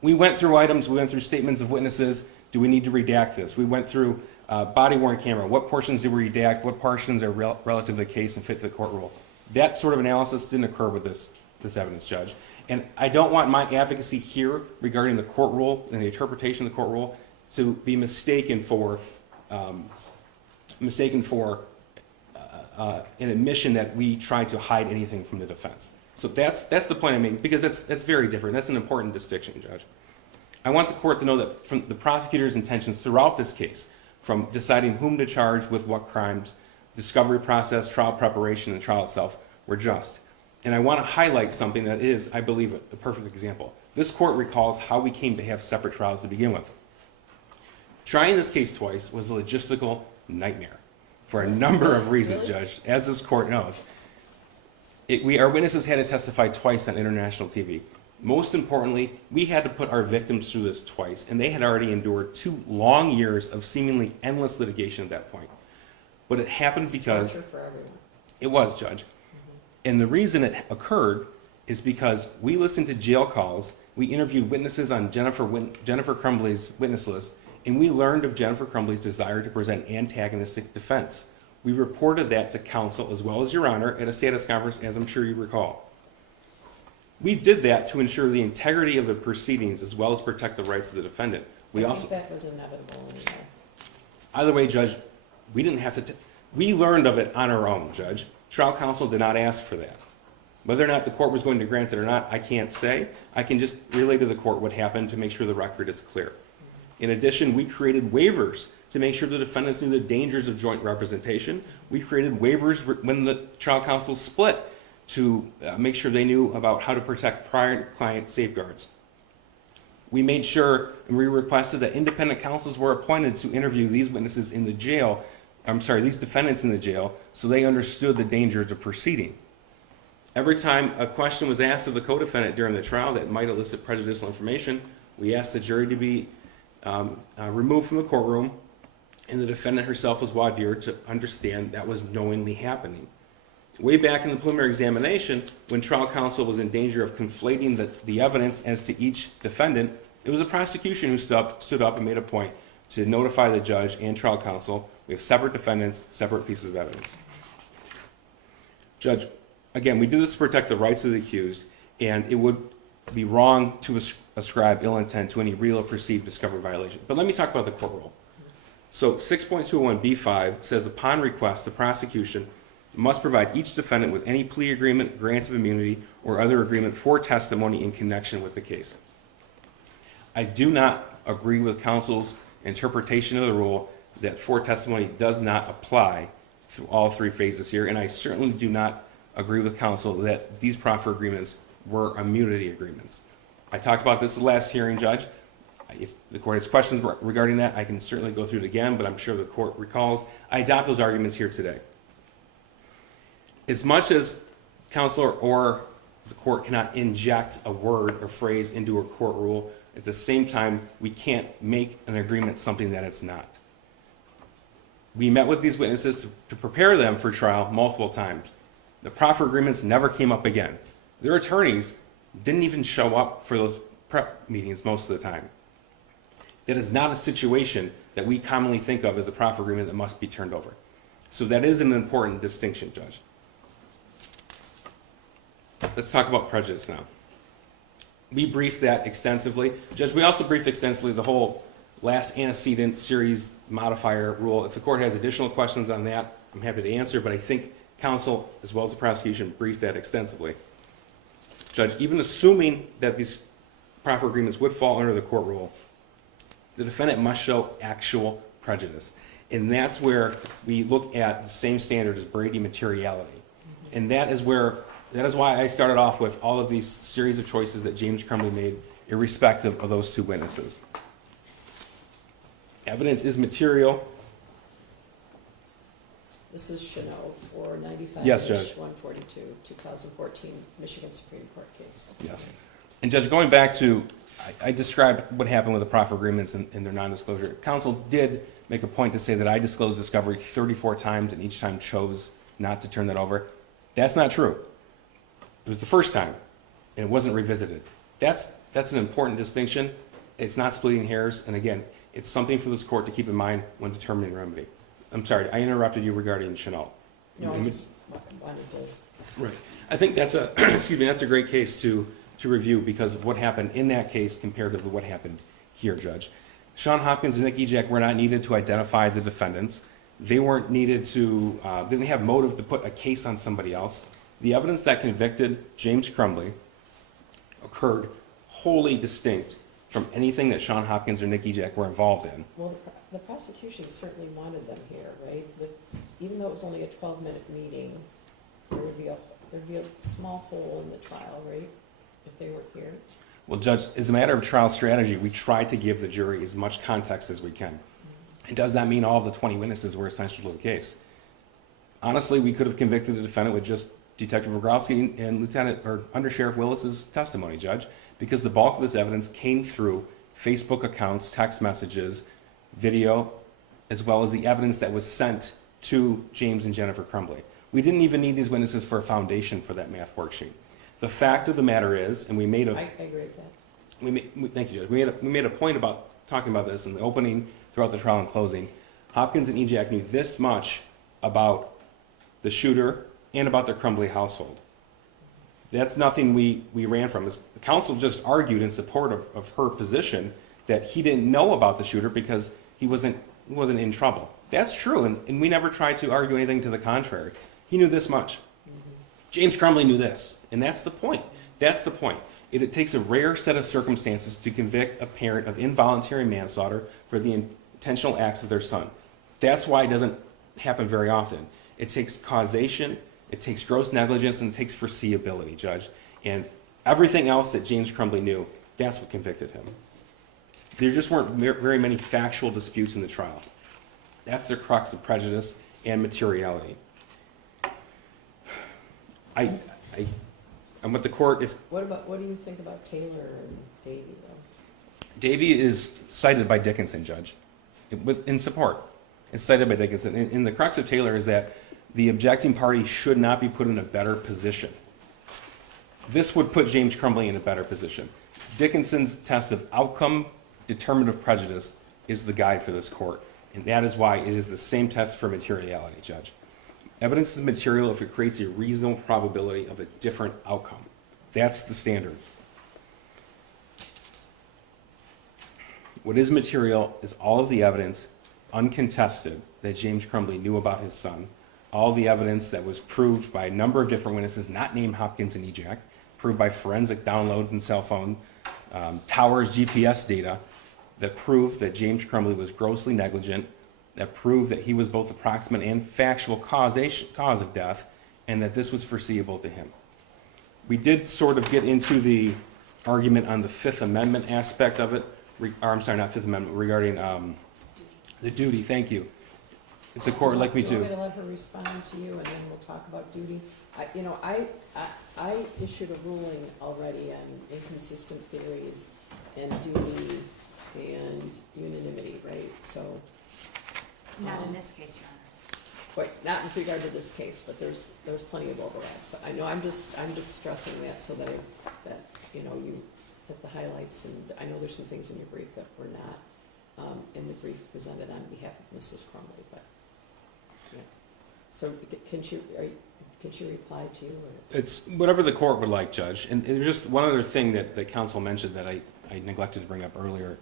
We went through items, we went through statements of witnesses. Do we need to redact this? We went through body-worn camera. What portions do we redact? What portions are relative to the case and fit the court rule? That sort of analysis didn't occur with this evidence, Judge. And I don't want my advocacy here regarding the court rule and the interpretation of the court rule to be mistaken for an admission that we try to hide anything from the defense. So that's the point I make, because that's very different. That's an important distinction, Judge. I want the court to know that from the prosecutor's intentions throughout this case, from deciding whom to charge with what crimes, discovery process, trial preparation, and trial itself, were just. And I want to highlight something that is, I believe, a perfect example. This court recalls how we came to have separate trials to begin with. Trying this case twice was a logistical nightmare for a number of reasons, Judge, as this court knows. Our witnesses had to testify twice on international TV. Most importantly, we had to put our victims through this twice, and they had already endured 2 long years of seemingly endless litigation at that point. But it happened because... Torture for everyone. It was, Judge. And the reason it occurred is because we listened to jail calls, we interviewed witnesses on Jennifer Crumbley's witness list, and we learned of Jennifer Crumbley's desire to present antagonistic defense. We reported that to counsel as well as Your Honor at a status conference, as I'm sure you recall. We did that to ensure the integrity of the proceedings as well as protect the rights of the defendant. I think that was inevitable anyway. Either way, Judge, we didn't have to... We learned of it on our own, Judge. Trial counsel did not ask for that. Whether or not the court was going to grant it or not, I can't say. I can just relay to the court what happened to make sure the record is clear. In addition, we created waivers to make sure the defendants knew the dangers of joint representation. We created waivers when the trial counsel split to make sure they knew about how to protect prior client safeguards. We made sure and we requested that independent counsels were appointed to interview these witnesses in the jail, these defendants in the jail, so they understood the dangers of proceeding. Every time a question was asked of the co-defendant during the trial that might elicit prejudicial information, we asked the jury to be removed from the courtroom, and the defendant herself was voir dire to understand that was knowingly happening. Way back in the preliminary examination, when trial counsel was in danger of conflating the evidence as to each defendant, it was the prosecution who stood up and made a point to notify the judge and trial counsel we have separate defendants, separate pieces of evidence. Judge, again, we do this to protect the rights of the accused, and it would be wrong to ascribe ill intent to any real or perceived discovery violation. But let me talk about the court rule. So 6.201B5 says upon request, the prosecution must provide each defendant with any plea agreement, grant of immunity, or other agreement for testimony in connection with the case. I do not agree with counsel's interpretation of the rule that for testimony does not apply through all three phases here, and I certainly do not agree with counsel that these proffer agreements were immunity agreements. I talked about this at the last hearing, Judge. If the court has questions regarding that, I can certainly go through it again, but I'm sure the court recalls. I adopt those arguments here today. As much as counselor or the court cannot inject a word or phrase into a court rule, at the same time, we can't make an agreement something that it's not. We met with these witnesses to prepare them for trial multiple times. The proffer agreements never came up again. Their attorneys didn't even show up for those prep meetings most of the time. That is not a situation that we commonly think of as a proffer agreement that must be turned over. So that is an important distinction, Judge. Let's talk about prejudice now. We briefed that extensively. Judge, we also briefed extensively the whole last antecedent series modifier rule. If the court has additional questions on that, I'm happy to answer, but I think counsel, as well as the prosecution, briefed that extensively. Judge, even assuming that these proffer agreements would fall under the court rule, the defendant must show actual prejudice. And that's where we look at the same standard as Brady materiality. And that is why I started off with all of these series of choices that James Crumbley made, irrespective of those two witnesses. Evidence is material. This is Chanel for 95-142, Yes, Judge. 2014 Michigan Supreme Court case. Yes. And Judge, going back to, I described what happened with the proffer agreements and their non-disclosure. Counsel did make a point to say that I disclosed discovery 34 times and each time chose not to turn that over. That's not true. It was the first time, and it wasn't revisited. That's an important distinction. It's not splitting hairs, and again, it's something for this court to keep in mind when determining remedy. I'm sorry, I interrupted you regarding Chanel. No, I just wanted to. Right. I think that's a that's a great case to review because of what happened in that case compared to what happened here, Judge. Sean Hopkins and Nick Ejak were not needed to identify the defendants. They weren't needed to, didn't have motive to put a case on somebody else. The evidence that convicted James Crumbley occurred wholly distinct from anything that Sean Hopkins or Nick Ejak were involved in. Well, the prosecution certainly wanted them here, right? Even though it was only a 12-minute meeting, there'd be a small hole in the trial, right? If they weren't here. Well, Judge, as a matter of trial strategy, we try to give the jury as much context as we can. It does not mean all of the 20 witnesses were essential to the case. Honestly, we could have convicted the defendant with just Detective Rogowski and Lieutenant or Undersheriff Willis's testimony, Judge, because the bulk of this evidence came through Facebook accounts, text messages, video, as well as the evidence that was sent to James and Jennifer Crumbley. We didn't even need these witnesses for a foundation for that math worksheet. The fact of the matter is, and we made a... I agree with that. Thank you, Judge. We made a point about talking about this in the opening, throughout the trial and closing. Hopkins and Ejak knew this much about the shooter and about the Crumbley household. That's nothing we ran from. The counsel just argued in support of her position that he didn't know about the shooter because he wasn't in trouble. That's true, and we never tried to argue anything to the contrary. He knew this much. James Crumbley knew this, and that's the point. That's the point. It takes a rare set of circumstances to convict a parent of involuntary manslaughter for the intentional acts of their son. That's why it doesn't happen very often. It takes causation, it takes gross negligence, and it takes foreseeability, Judge. And everything else that James Crumbley knew, that's what convicted him. There just weren't very many factual disputes in the trial. That's the crux of prejudice and materiality. I want the court, if What do you think about Taylor and Davy, though? Davy is cited by Dickinson, Judge, in support. It's cited by Dickinson. And the crux of Taylor is that the objecting party should not be put in a better position. This would put James Crumbley in a better position. Dickinson's test of outcome determinative prejudice is the guide for this court, and that is why it is the same test for materiality, Judge. Evidence is material if it creates a reasonable probability of a different outcome. That's the standard. What is material is all of the evidence, uncontested, that James Crumbley knew about his son, all the evidence that was proved by a number of different witnesses, not named Hopkins and EJAC, proved by forensic downloads and cell phone, towers, GPS data, that proved that James Crumbley was grossly negligent, that proved that he was both the proximate and factual cause of death, and that this was foreseeable to him. We did sort of get into the argument on the Fifth Amendment aspect of it, I'm sorry, not Fifth Amendment, regarding the duty. Thank you. If the court would like me Do you want to. me to let her respond to you, and then we'll talk about duty? I issued a ruling already on inconsistent theories and duty and unanimity, right? So, Not in this case, Your Honor. but not in regard to this case, but there's plenty of overlap. So I know I'm just stressing that so that you hit the highlights, and I know there's some things in your brief that were not in the brief presented on behalf of Mrs. Crumbley, but yeah. So can she reply to you? Or? It's whatever the court would like, Judge. And there's just one other thing that the counsel mentioned that I neglected to bring up earlier.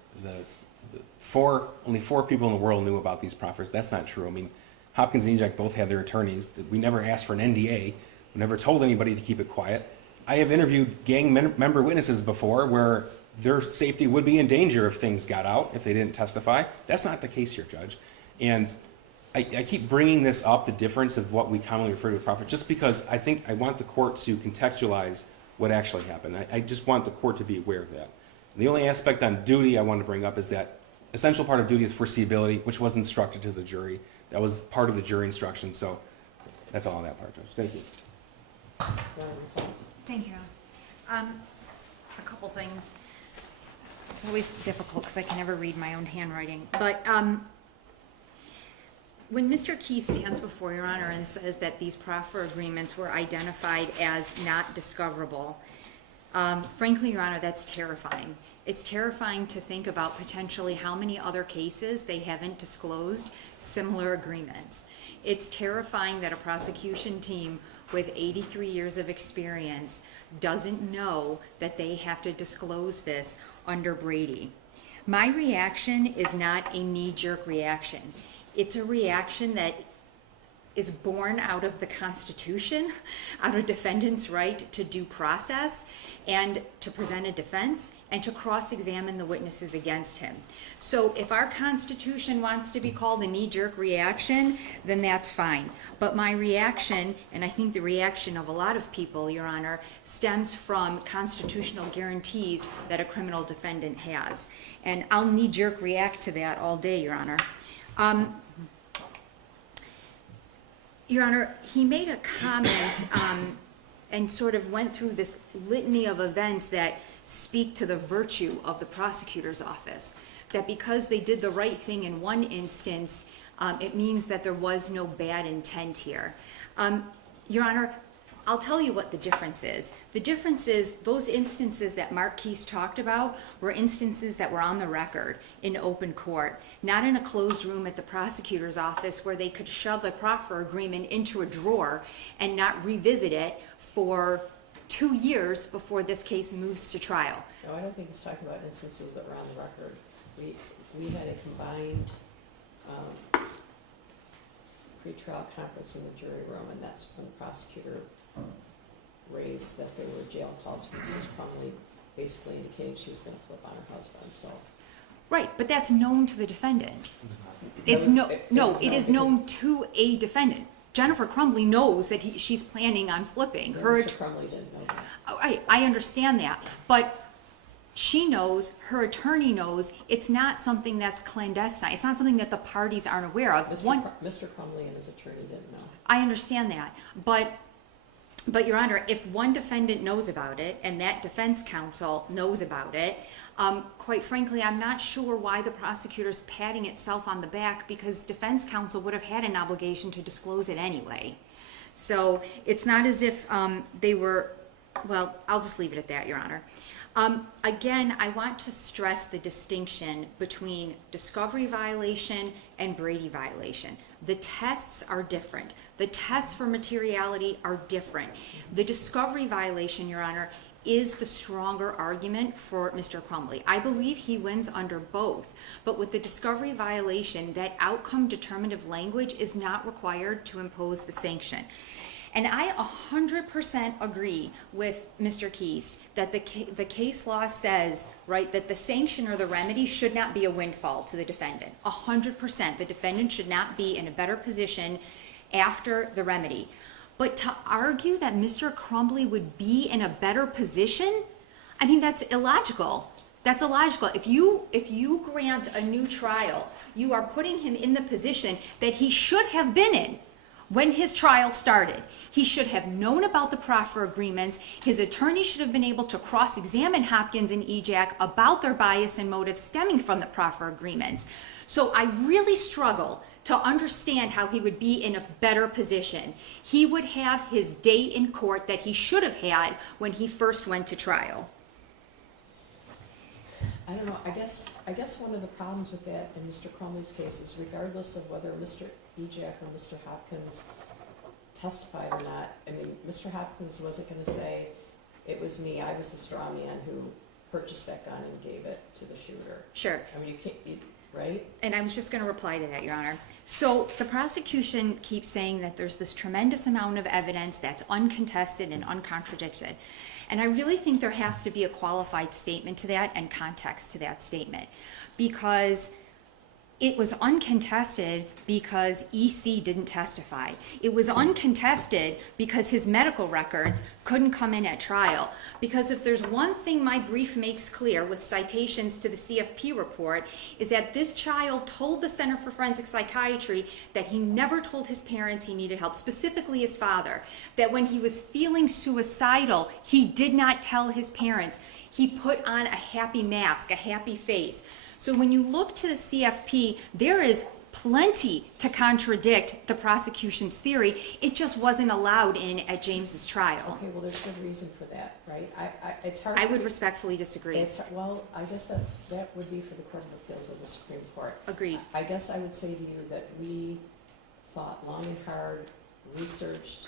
Only four people in the world knew about these proffers. That's not true. I mean, Hopkins and EJAC both have their attorneys. We never asked for an NDA. We never told anybody to keep it quiet. I have interviewed gang member witnesses before where their safety would be in danger if things got out, if they didn't testify. That's not the case here, Judge. And I keep bringing this up, the difference of what we commonly refer to as proffer, just because I want the court to contextualize what actually happened. I just want the court to be aware of that. The only aspect on duty I want to bring up is that essential part of duty is foreseeability, which was instructed to the jury. That was part of the jury instruction, so that's all on that part, Judge. Thank you. Thank you, Your Honor. A couple things. It's always difficult because I can never read my own handwriting. But when Mr. Key stands before Your Honor and says that these proffer agreements were identified as not discoverable, frankly, Your Honor, that's terrifying. It's terrifying to think about potentially how many other cases they haven't disclosed similar agreements. It's terrifying that a prosecution team with 83 years of experience doesn't know that they have to disclose this under Brady. My reaction is not a knee-jerk reaction. It's a reaction that is born out of the Constitution, out of defendant's right to due process and to present a defense and to cross-examine the witnesses against him. So if our Constitution wants to be called a knee-jerk reaction, then that's fine. But my reaction, and I think the reaction of a lot of people, Your Honor, stems from constitutional guarantees that a criminal defendant has. And I'll knee-jerk react to that all day, Your Honor. Your Honor, he made a comment and sort of went through this litany of events that speak to the virtue of the prosecutor's office. That because they did the right thing in one instance, it means that there was no bad intent here. Your Honor, I'll tell you what the difference is. The difference is those instances that Mark Keese talked about were instances that were on the record in open court, not in a closed room at the prosecutor's office where they could shove a proffer agreement into a drawer and not revisit it for 2 years before this case moves to trial. No, I don't think he's talking about instances that were on the record. We had a combined pretrial conference in the jury room, and that's when the prosecutor raised that there were jail calls for Mrs. Crumbley basically indicating she was gonna flip on her husband, so. Right, but that's known to the defendant. It's It was- no, it no, was it known is known to a defendant. Jennifer Crumbley knows that she's planning on flipping. Well, Her, Mr. Crumbley didn't know that. I understand that, but she knows, her attorney knows, it's not something that's clandestine. It's not something that the parties aren't aware of. Mr. Crumbley and his attorney didn't know. I understand that, but Your Honor, if one defendant knows about it and that defense counsel knows about it, quite frankly, I'm not sure why the prosecutor's patting itself on the back, because defense counsel would have had an obligation to disclose it anyway. So it's not as if they were, well, I'll just leave it at that, Your Honor. Again, I want to stress the distinction between discovery violation and Brady violation. The tests are different. The tests for materiality are different. The discovery violation, Your Honor, is the stronger argument for Mr. Crumbley. I believe he wins under both, but with the discovery violation, that outcome determinative language is not required to impose the sanction. And I 100% agree with Mr. Keast that the case law says, right, that the sanction or the remedy should not be a windfall to the defendant. 100%. The defendant should not be in a better position after the remedy. But to argue that Mr. Crumbley would be in a better position, I mean, that's illogical. That's illogical. If you grant a new trial, you are putting him in the position that he should have been in when his trial started. He should have known about the proffer agreements. His attorney should have been able to cross-examine Hopkins and EJAC about their bias and motive stemming from the proffer agreements. So I really struggle to understand how he would be in a better position. He would have his day in court that he should have had when he first went to trial. I don't know, I guess one of the problems with that in Mr. Crumbley's case is regardless of whether Mr. EJAC or Mr. Hopkins testified or not, I mean, Mr. Hopkins wasn't gonna say, it was me, I was the straw man who purchased that gun and gave it to the shooter. Sure. I mean, you can't, right? And I was just going to reply to that, Your Honor. So the prosecution keeps saying that there's this tremendous amount of evidence that's uncontested and uncontradicted. And I really think there has to be a qualified statement to that and context to that statement, because it was uncontested because EC didn't testify. It was uncontested because his medical records couldn't come in at trial. Because if there's one thing my brief makes clear with citations to the CFP report, is that this child told the Center for Forensic Psychiatry that he never told his parents he needed help, specifically his father. That when he was feeling suicidal, he did not tell his parents. He put on a happy mask, a happy face. So when you look to the CFP, there is plenty to contradict the prosecution's theory. It just wasn't allowed in at James's trial. Okay, well, there's good reason for that, right? It's hard. I would respectfully disagree. Well, I guess that would be for the Court of Appeals of the Supreme Court. Agreed. I guess I would say to you that we thought long and hard, researched,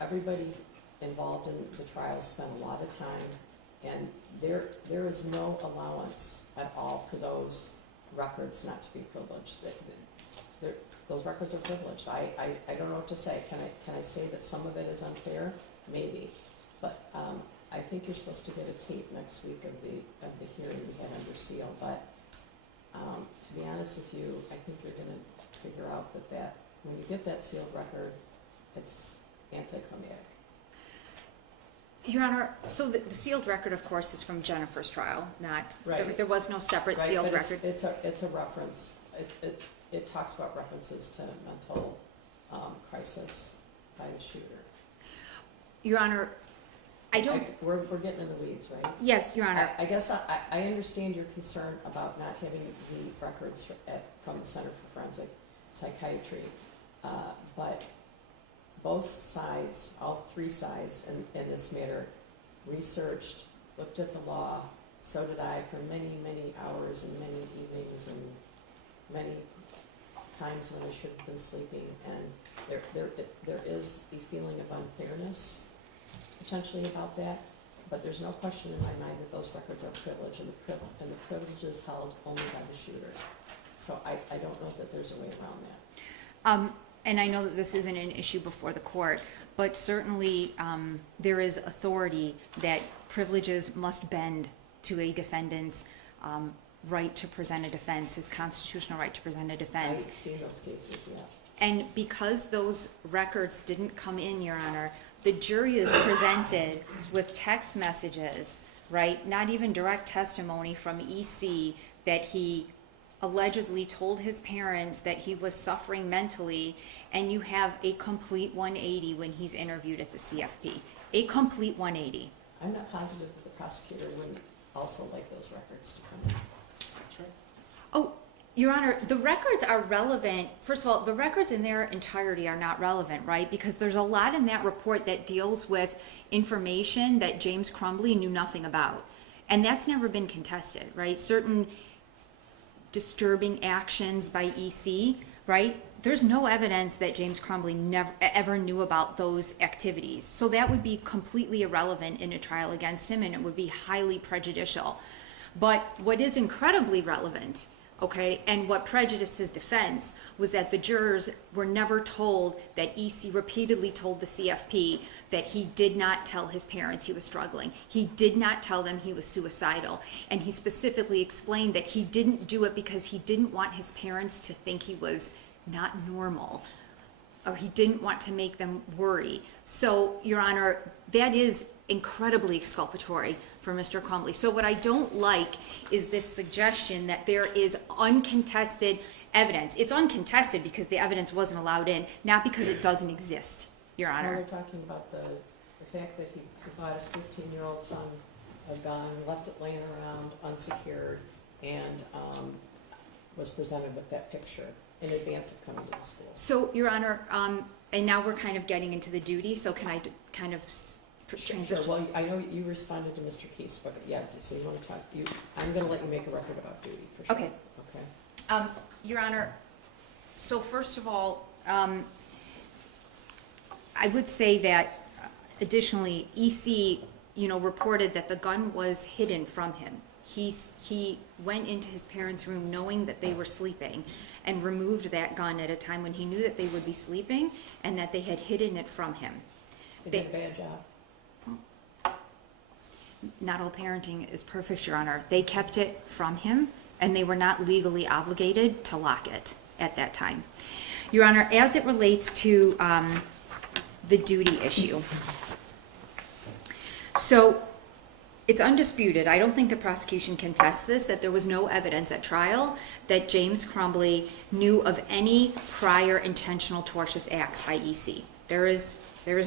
everybody involved in the trial spent a lot of time, and there is no allowance at all for those records not to be privileged. Those records are privileged. I don't know what to say. Can I say that some of it is unfair? Maybe. But I think you're supposed to get a tape next week of the hearing we had under seal. But to be honest with you, I think you're going to figure out that when you get that sealed record, it's anticlimactic. Your Honor, so the sealed record, of course, is from Jennifer's trial, not, Right. there was no separate Right, sealed but record. it's a reference. It talks about references to mental crisis by the shooter. Your Honor, I don't, We're getting in the weeds, right? yes, Your Honor. I guess I understand your concern about not having the records from the Center for Forensic Psychiatry, but both sides, all three sides in this matter, researched, looked at the law. So did I for many, many hours and many evenings and many times when I should have been sleeping. And there is a feeling of unfairness potentially about that, but there's no question in my mind that those records are privileged, and the privilege is held only by the shooter. So I don't know that there's a way around that. And I know that this isn't an issue before the court, but certainly there is authority that privileges must bend to a defendant's right to present a defense, his constitutional right to present a defense. I've seen those cases, yeah. And because those records didn't come in, Your Honor, the jury is presented with text messages, right? Not even direct testimony from EC that he allegedly told his parents that he was suffering mentally, and you have a complete 180 when he's interviewed at the CFP. A complete 180. I'm not positive that the prosecutor wouldn't also like those records to come in. That's right. Oh, Your Honor, the records are relevant. First of all, the records in their entirety are not relevant, right? Because there's a lot in that report that deals with information that James Crumbley knew nothing about. And that's never been contested, right? Certain disturbing actions by EC, right? There's no evidence that James Crumbley ever knew about those activities. So that would be completely irrelevant in a trial against him, and it would be highly prejudicial. But what is incredibly relevant, okay, and what prejudiced his defense was that the jurors were never told that EC repeatedly told the CFP that he did not tell his parents he was struggling. He did not tell them he was suicidal. And he specifically explained that he didn't do it because he didn't want his parents to think he was not normal, or he didn't want to make them worry. So, Your Honor, that is incredibly exculpatory for Mr. Crumbley. So what I don't like is this suggestion that there is uncontested evidence. It's uncontested because the evidence wasn't allowed in, not because it doesn't exist, Your Now Honor. we're talking about the fact that he bought his 15-year-old son a gun, left it laying around unsecured, and was presented with that picture in advance of coming to the school. So, Your Honor, and now we're kind of getting into the duty, so can I kind of transition? Sure, well, I know you responded to Mr. Keese, but yeah, so you want to talk, I'm going to let you make a record about duty, for sure. Okay. Okay. Your Honor, so first of all, I would say that additionally, EC, reported that the gun was hidden from him. He went into his parents' room knowing that they were sleeping and removed that gun at a time when he knew that they would be sleeping and that they had hidden it from him. They did a bad job. Not all parenting is perfect, Your Honor. They kept it from him, and they were not legally obligated to lock it at that time. Your Honor, as it relates to the duty issue, so it's undisputed, I don't think the prosecution can test this, that there was no evidence at trial that James Crumbley knew of any prior intentional tortious acts by EC. There is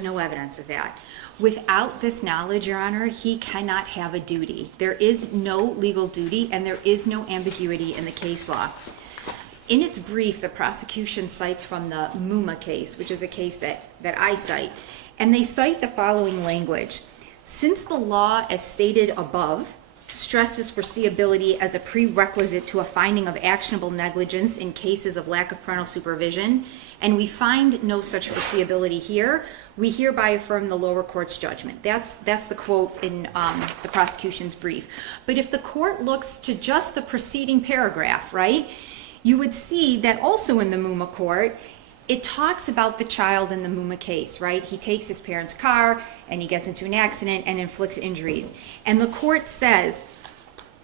no evidence of that. Without this knowledge, Your Honor, he cannot have a duty. There is no legal duty, and there is no ambiguity in the case law. In its brief, the prosecution cites from the Muma case, which is a case that I cite, and they cite the following language. Since the law, as stated above, stresses foreseeability as a prerequisite to a finding of actionable negligence in cases of lack of parental supervision, and we find no such foreseeability here, we hereby affirm the lower court's judgment. That's the quote in the prosecution's brief. But if the court looks to just the preceding paragraph, right, you would see that also in the Muma court, it talks about the child in the Muma case, right? He takes his parents' car and he gets into an accident and inflicts injuries. And the court says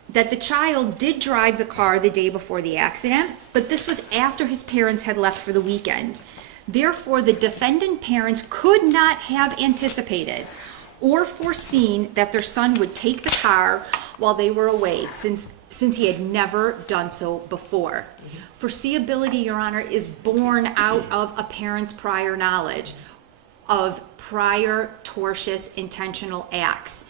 that the child did drive the car the day before the accident, but this was after his parents had left for the weekend. Therefore, the defendant parents could not have anticipated or foreseen that their son would take the car while they were away, since he had never done so before. Foreseeability, Your Honor, is born out of a parent's prior knowledge of prior tortious intentional acts.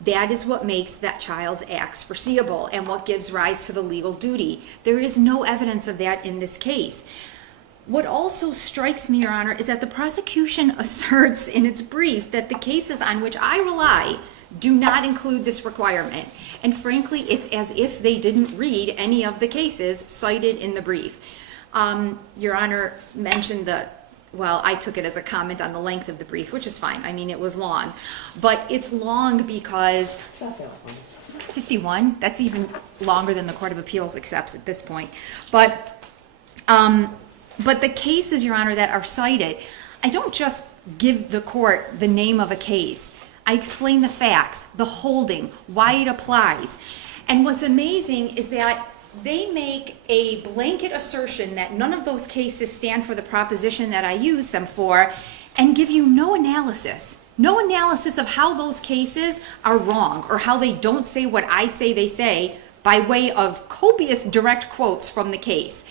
That is what makes that child's acts foreseeable and what gives rise to the legal duty. There is no evidence of that in this case. What also strikes me, Your Honor, is that the prosecution asserts in its brief that the cases on which I rely do not include this requirement. And frankly, it's as if they didn't read any of the cases cited in the brief. Your Honor mentioned I took it as a comment on the length of the brief, which is fine. I mean, it was long. But it's long because It's not that long. 51, that's even longer than the Court of Appeals accepts at this point. But the cases, Your Honor, that are cited, I don't just give the court the name of a case. I explain the facts, the holding, why it applies. And what's amazing is that they make a blanket assertion that none of those cases stand for the proposition that I use them for, and give you no analysis of how those cases are wrong or how they don't say what I say they say by way of copious direct quotes from the case.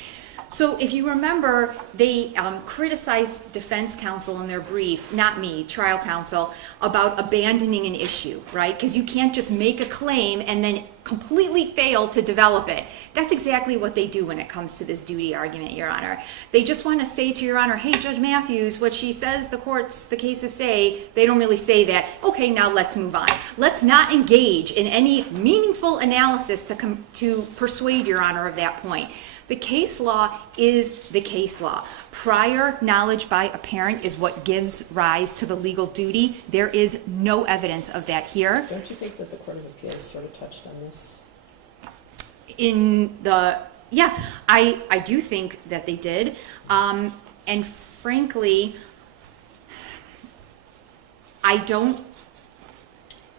So if you remember, they criticized defense counsel in their brief, not me, trial counsel, about abandoning an issue, right? Because you can't just make a claim and then completely fail to develop it. That's exactly what they do when it comes to this duty argument, Your Honor. They just want to say to Your Honor, hey, Judge Matthews, what she says the cases say, they don't really say that. Okay, now let's move on. Let's not engage in any meaningful analysis to persuade Your Honor of that point. The case law is the case law. Prior knowledge by a parent is what gives rise to the legal duty. There is no evidence of that here. Don't you think that the Court of Appeals sort of touched on this? I do think that they did. And frankly, I don't.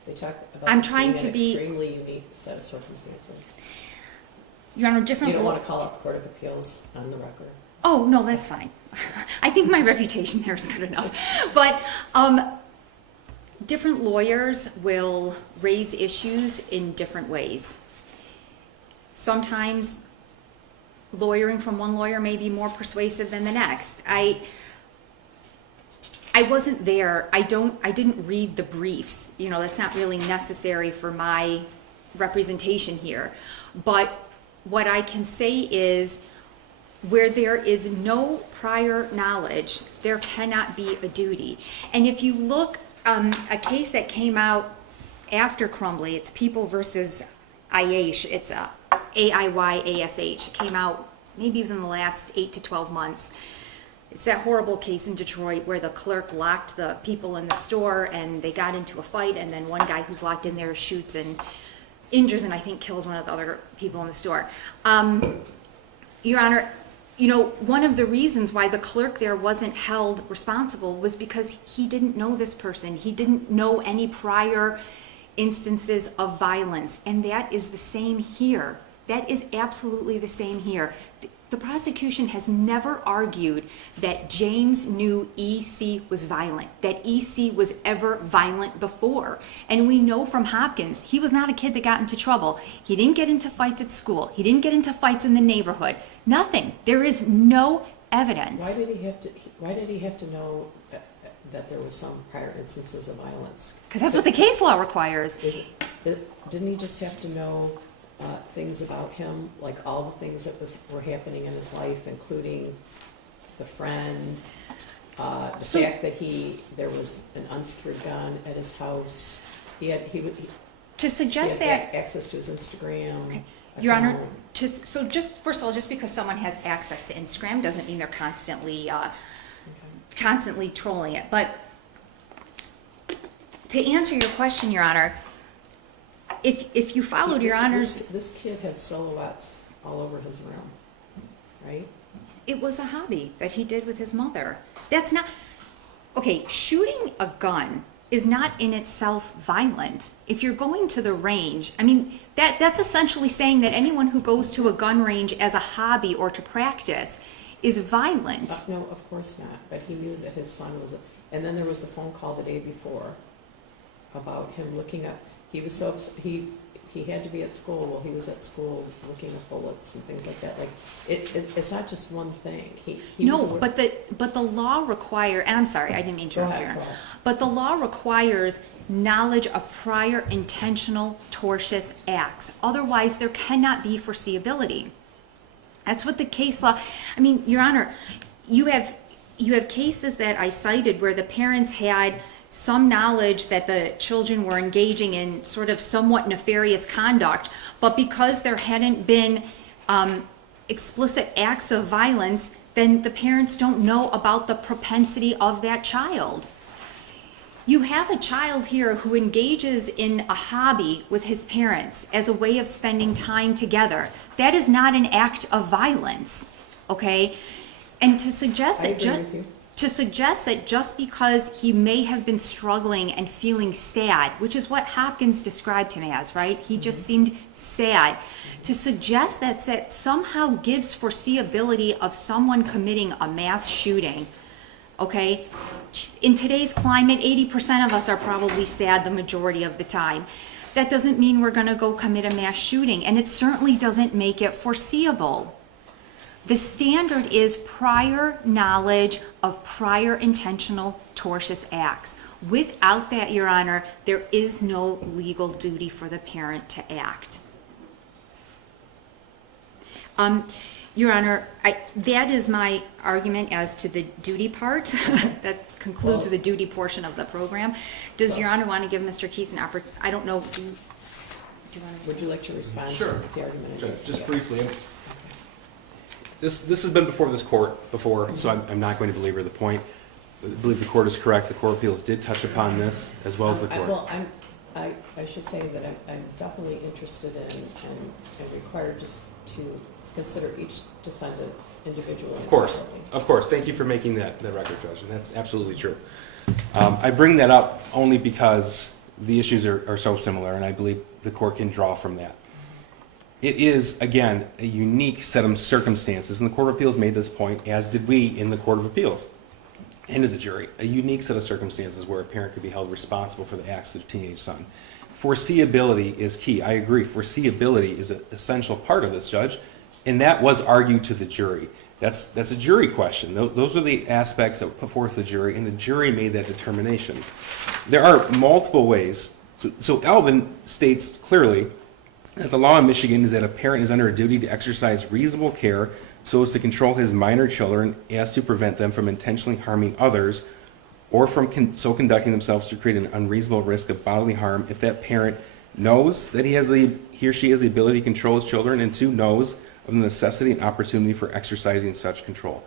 They talk about I'm this trying being to an be. extremely unique set of circumstances. Your Honor, You don't want to call up the Court of Appeals on the record. Oh, no, that's fine. I think my reputation there is good enough. But different lawyers will raise issues in different ways. Sometimes lawyering from one lawyer may be more persuasive than the next. I wasn't there. I didn't read the briefs. You know, that's not really necessary for my representation here. But what I can say is, where there is no prior knowledge, there cannot be a duty. And if you look, a case that came out after Crumbley, it's People versus Aish, it's AIYASH, it came out maybe even the last 8 to 12 months. It's that horrible case in Detroit where the clerk locked the people in the store and they got into a fight, and then one guy who's locked in there shoots and injures and I think kills one of the other people in the store. Your Honor, you know, one of the reasons why the clerk there wasn't held responsible was because he didn't know this person. He didn't know any prior instances of violence. And that is the same here. That is absolutely the same here. The prosecution has never argued that James knew EC was violent, that EC was ever violent before. And we know from Hopkins, he was not a kid that got into trouble. He didn't get into fights at school. He didn't get into fights in the neighborhood. Nothing. There is no evidence. Why did he have to know that there was some prior instances of violence? Because that's what the case law requires. Didn't he just have to know things about him, like all the things that were happening in his life, including the friend, the fact that there was an unsecured gun at his house. To suggest he had that access to his Instagram. Okay. Your Honor, so just first of all, just because someone has access to Instagram doesn't mean they're constantly trolling it. But to answer your question, Your Honor, if you followed Your Honor's... This kid had silhouettes all over his room, right? It was a hobby that he did with his mother. That's not... Okay, shooting a gun is not in itself violent. If you're going to the range, I mean, that's essentially saying that anyone who goes to a gun range as a hobby or to practice is violent. No, of course not. But he knew that his son was... And then there was the phone call the day before about him looking up... He was so he had to be at school. Well, he was at school looking at bullets and things like that. Like it's not just one thing. But the law requires, and I'm sorry, I didn't mean to interrupt you. But the law requires knowledge of prior intentional tortious acts. Otherwise, there cannot be foreseeability. That's what the case law. I mean, Your Honor, you have cases that I cited where the parents had some knowledge that the children were engaging in sort of somewhat nefarious conduct, but because there hadn't been explicit acts of violence, then the parents don't know about the propensity of that child. You have a child here who engages in a hobby with his parents as a way of spending time together. That is not an act of violence, okay? And to suggest that... to suggest that just because he may have been struggling and feeling sad, which is what Hopkins described him as, right? He just seemed sad. To suggest that somehow gives foreseeability of someone committing a mass shooting, okay? In today's climate, 80% of us are probably sad the majority of the time. That doesn't mean we're gonna go commit a mass shooting, and it certainly doesn't make it foreseeable. The standard is prior knowledge of prior intentional tortious acts. Without that, Your Honor, there is no legal duty for the parent to act. Your Honor, that is my argument as to the duty part. That concludes the duty portion of the program. Does Your Honor want to give Mr. Keese an opportunity? I don't know. Do you want to? Would you like to respond Sure. to the argument? Judge, just briefly. This has been before this court before, so I'm not going to belabor the point. I believe the court is correct. The Court of Appeals did touch upon this, as well as the court. Well, I should say that I'm definitely interested in and required just to consider each defendant individually. Of course, of course. Thank you for making that record, Judge, and that's absolutely true. I bring that up only because the issues are so similar, and I believe the court can draw from that. It is, again, a unique set of circumstances, and the Court of Appeals made this point, as did we in the Court of Appeals, and to the jury. A unique set of circumstances where a parent could be held responsible for the acts of their teenage son. Foreseeability is key. I agree. Foreseeability is an essential part of this, Judge, and that was argued to the jury. That's a jury question. Those are the aspects that were put forth to the jury, and the jury made that determination. There are multiple ways. So Alvin states clearly that the law in Michigan is that a parent is under a duty to exercise reasonable care so as to control his minor children as to prevent them from intentionally harming others or from so conducting themselves to create an unreasonable risk of bodily harm if that parent knows that he or she has the ability to control his children, and two, knows of the necessity and opportunity for exercising such control.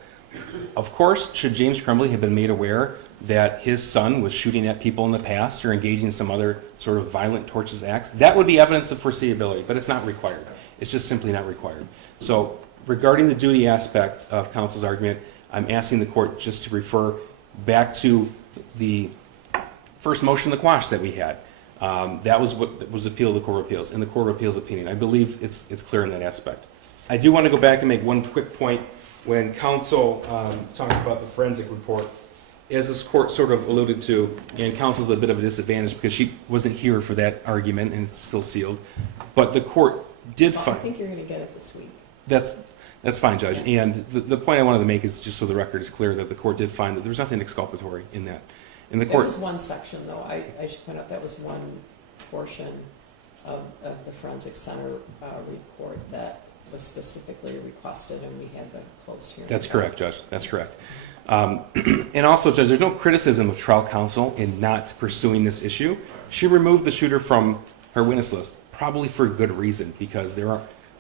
Of course, should James Crumbley have been made aware that his son was shooting at people in the past or engaging in some other sort of violent, tortious acts, that would be evidence of foreseeability, but it's not required. It's just simply not required. So regarding the duty aspect of counsel's argument, I'm asking the court just to refer back to the first motion to quash that we had. That was what was appealed to the Court of Appeals, in the Court of Appeals opinion. I believe it's clear in that aspect. I do want to go back and make one quick point. When counsel talked about the forensic report, as this court sort of alluded to, and counsel's a bit of a disadvantage because she wasn't here for that argument and it's still sealed, but the court did find... I think you're going to get it this week. That's fine, Judge. Yeah. And the point I wanted to make is just so the record is clear that the court did find that there was nothing exculpatory in that. In the court, That was one section, though. I should point out that was one portion of the Forensic Center report that was specifically requested, and we had the closed hearing. That's correct, Judge. That's correct. And also, Judge, there's no criticism of trial counsel in not pursuing this issue. She removed the shooter from her witness list, probably for good reason, because it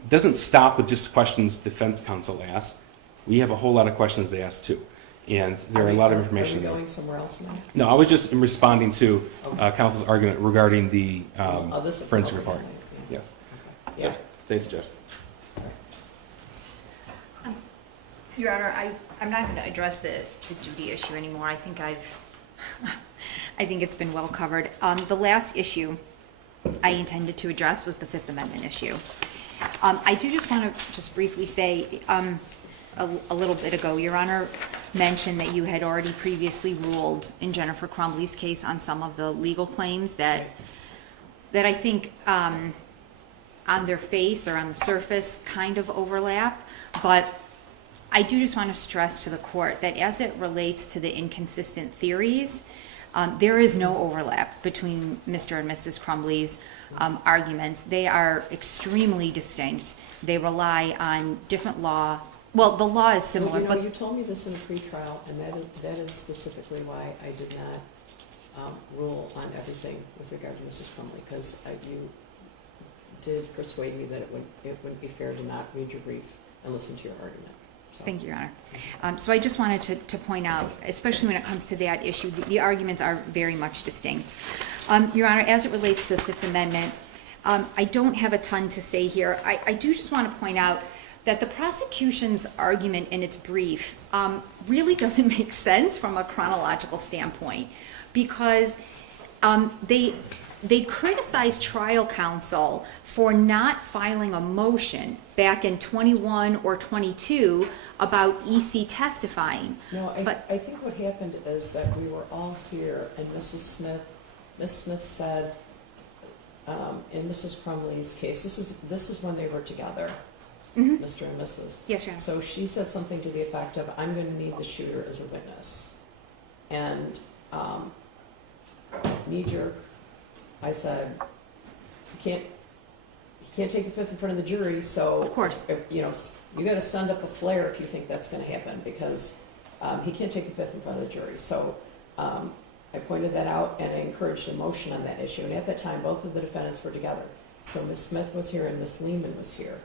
doesn't stop with just questions defense counsel asks. We have a whole lot of questions they ask too, and there are a lot of information. Are we there. going somewhere else now? No, I was just responding to counsel's argument regarding the This forensic report. report. Yes. Okay. Yeah. Thank you, Judge. Your Honor, I'm not going to address the duty issue anymore. I think I think it's been well covered. The last issue I intended to address was the Fifth Amendment issue. I do just want to just briefly say, a little bit ago, Your Honor mentioned that you had already previously ruled in Jennifer Crumbley's case on some of the legal claims that I think on their face or on the surface kind of overlap, but I do just want to stress to the court that as it relates to the inconsistent theories, there is no overlap between Mr. and Mrs. Crumbley's arguments. They are extremely distinct. They rely on different law. Well, the law is similar, Well, but you told me this in a pretrial, and that is specifically why I did not rule on everything with regard to Mrs. Crumbley, because you did persuade me that it wouldn't be fair to not read your brief and listen to your argument. So. Thank you, Your Honor. So I just wanted to point out, especially when it comes to that issue, the arguments are very much distinct. Your Honor, as it relates to the Fifth Amendment, I don't have a ton to say here. I do just want to point out that the prosecution's argument in its brief really doesn't make sense from a chronological standpoint, because they criticize trial counsel for not filing a motion back in 21 or 22 about EC testifying. No, I think what happened is that we were all here, and Miss Smith said, in Mrs. Crumbley's case, this is when they were together, Mr. and Mrs. Yes, Your Honor. So she said something to the effect of, "I'm going to need the shooter as a witness," and knee jerk, I said, you can't take the fifth in front of the jury, so Of course. you got to send up a flare if you think that's going to happen, because he can't take the fifth in front of the jury. So I pointed that out, and I encouraged a motion on that issue. And at that time, both of the defendants were together. So Ms. Smith was here and Ms. Lehman was here.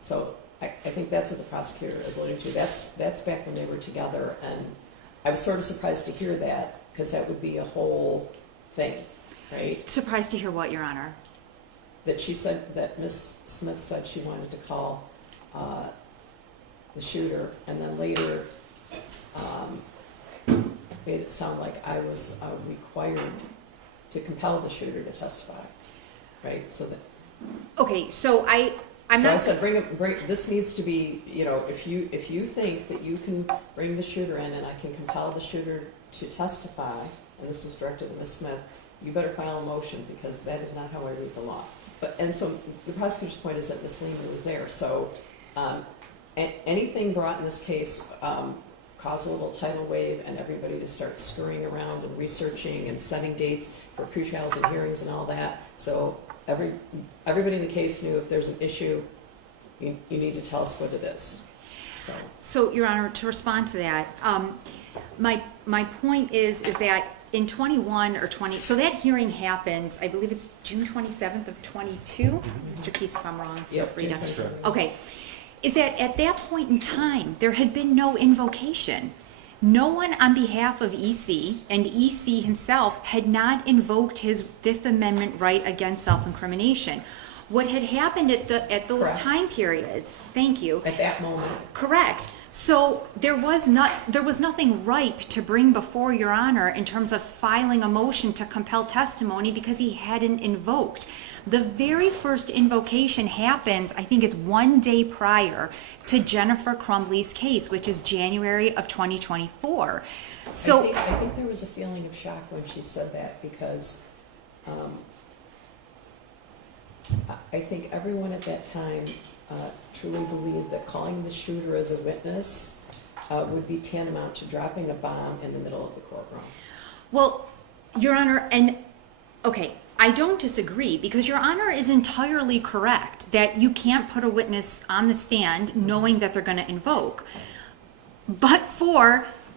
So I think that's what the prosecutor is alluding to. That's back when they were together, and I was sort of surprised to hear that, because that would be a whole thing, right? Surprised to hear what, Your Honor? That she said, that Ms. Smith said she wanted to call the shooter, and then later made it sound like I was required to compel the shooter to testify, right? So that. Okay, so I said, bring. This needs to be, if you think that you can bring the shooter in, and I can compel the shooter to testify, and this was directed to Ms. Smith, you better file a motion, because that is not how I read the law. So the prosecutor's point is that Ms. Lehman was there. So anything brought in this case caused a little tidal wave, and everybody to start scurrying around and researching and setting dates for pre-trials and hearings and all that. So everybody in the case knew if there's an issue, you need to tell us what it is. So, Your Honor, to respond to that, my point is that in 21 or 20, so that hearing happens, I believe it's June 27th of 22. Mr. Keese, if I'm wrong, feel free to. Okay. Is that at that point in time, there had been no invocation. No one on behalf of EC, and EC himself, had not invoked his Fifth Amendment right against self-incrimination. What had happened at those Correct. Time periods, thank you. At that moment. Correct. So there was nothing ripe to bring before Your Honor in terms of filing a motion to compel testimony, because he hadn't invoked. The very first invocation happens, I think it's 1 day prior to Jennifer Crumbley's case, which is January of 2024. So I think there was a feeling of shock when she said that, because I think everyone at that time truly believed that calling the shooter as a witness would be tantamount to dropping a bomb in the middle of the courtroom. Well, Your Honor, and okay, I don't disagree, because Your Honor is entirely correct that you can't put a witness on the stand knowing that they're going to invoke. But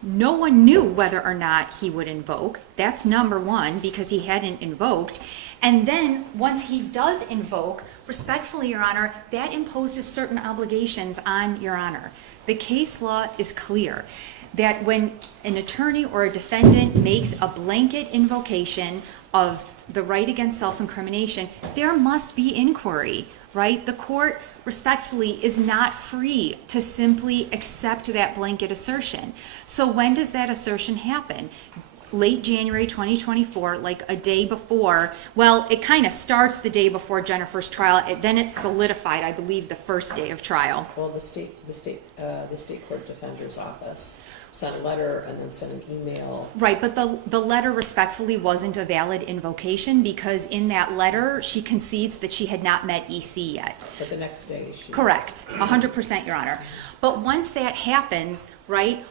no one knew whether or not he would invoke. That's number one, because he hadn't invoked. And then once he does invoke, respectfully, Your Honor, that imposes certain obligations on Your Honor. The case law is clear that when an attorney or a defendant makes a blanket invocation of the right against self-incrimination, there must be inquiry, right? The court, respectfully, is not free to simply accept that blanket assertion. So when does that assertion happen? Late January 2024, like a day before. Well, it kind of starts the day before Jennifer's trial. Then it's solidified, I believe, the first day of trial. Well, the state court defender's office sent a letter and then sent an email. Right, but the letter respectfully wasn't a valid invocation, because in that letter she concedes that she had not met EC yet. But the next day she... Correct, 100%, Your Honor. But once that happens, right,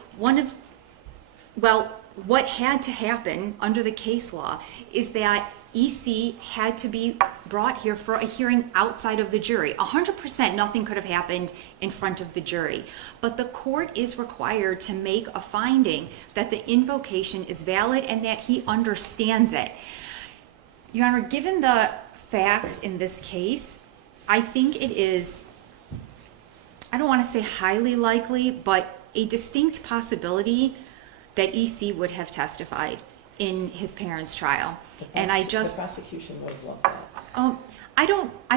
what had to happen under the case law is that EC had to be brought here for a hearing outside of the jury. 100% nothing could have happened in front of the jury. But the court is required to make a finding that the invocation is valid and that he understands it. Your Honor, given the facts in this case, I think it is, I don't want to say highly likely, but a distinct possibility that EC would have testified in his parents' trial. The prosecution would have loved that. I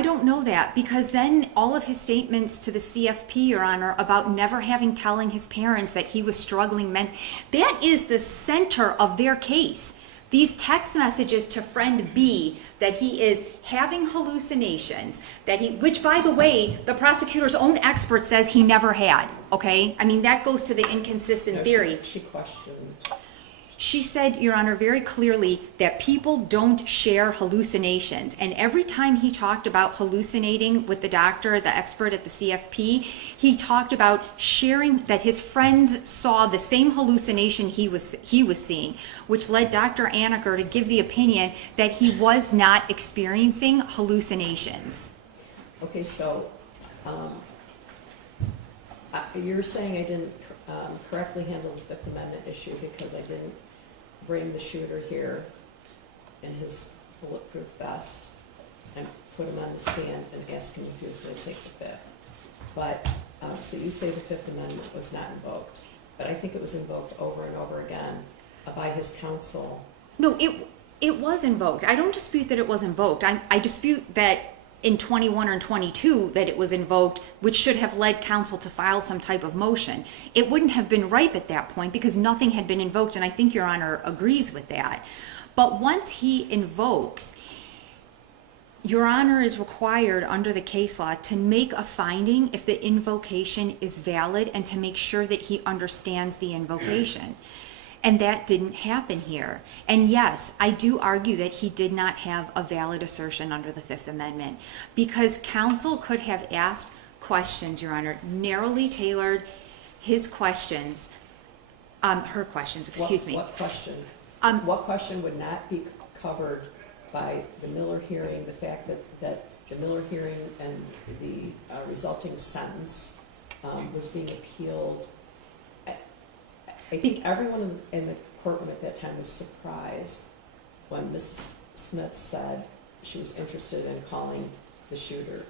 don't know that, because then all of his statements to the CFP, Your Honor, about never telling his parents that he was struggling that is the center of their case. These text messages to friend B that he is having hallucinations, which by the way, the prosecutor's own expert says he never had, okay? I mean, that goes to the inconsistent theory. She questioned. She said, Your Honor, very clearly that people don't share hallucinations. And every time he talked about hallucinating with the doctor, the expert at the CFP, he talked about sharing that his friends saw the same hallucination he was seeing, which led Dr. Anaker to give the opinion that he was not experiencing hallucinations. Okay, so you're saying I didn't correctly handle the Fifth Amendment issue because I didn't bring the shooter here in his bulletproof vest and put him on the stand and ask him if he was going to take the Fifth. But, so you say the Fifth Amendment was not invoked, but I think it was invoked over and over again by his counsel. No, it was invoked. I don't dispute that it was invoked. I dispute that in 21 or 22 that it was invoked, which should have led counsel to file some type of motion. It wouldn't have been ripe at that point because nothing had been invoked, and I think Your Honor agrees with that. But once he invokes, Your Honor is required under the case law to make a finding if the invocation is valid and to make sure that he understands the invocation. And that didn't happen here. And yes, I do argue that he did not have a valid assertion under the Fifth Amendment because counsel could have asked questions, Your Honor, narrowly tailored his questions, her questions, excuse me. What question? What question would not be covered by the Miller hearing, the fact that the Miller hearing and the resulting sentence was being appealed? I think everyone in the courtroom at that time was surprised when Mrs. Smith said she was interested in calling the shooter.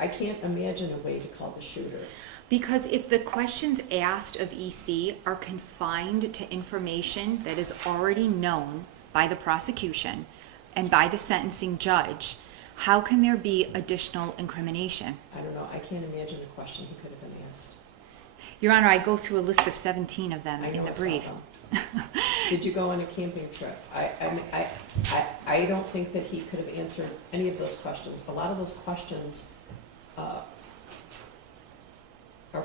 I can't imagine a way to call the shooter. Because if the questions asked of EC are confined to information that is already known by the prosecution and by the sentencing judge, how can there be additional incrimination? I don't know. I can't imagine a question he could have been asked. Your Honor, I go through a list of 17 of them I in know the it's brief. not them. Did you go on a camping trip? I don't think that he could have answered any of those questions. A lot of those questions are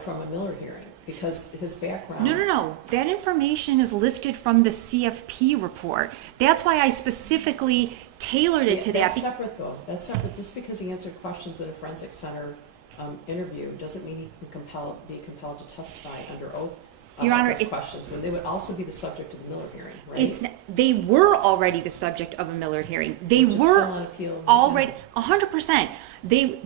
from a Miller hearing because his background. No. That information is lifted from the CFP report. That's why I specifically tailored it to that. That's separate though. That's separate. Just because he answered questions at a forensic center interview doesn't mean he can be compelled to testify under oath Your Honor, those questions, when they would also be the subject of the Miller hearing, right? They were already the subject of a Miller hearing. They Which is were still on appeal. already 100%.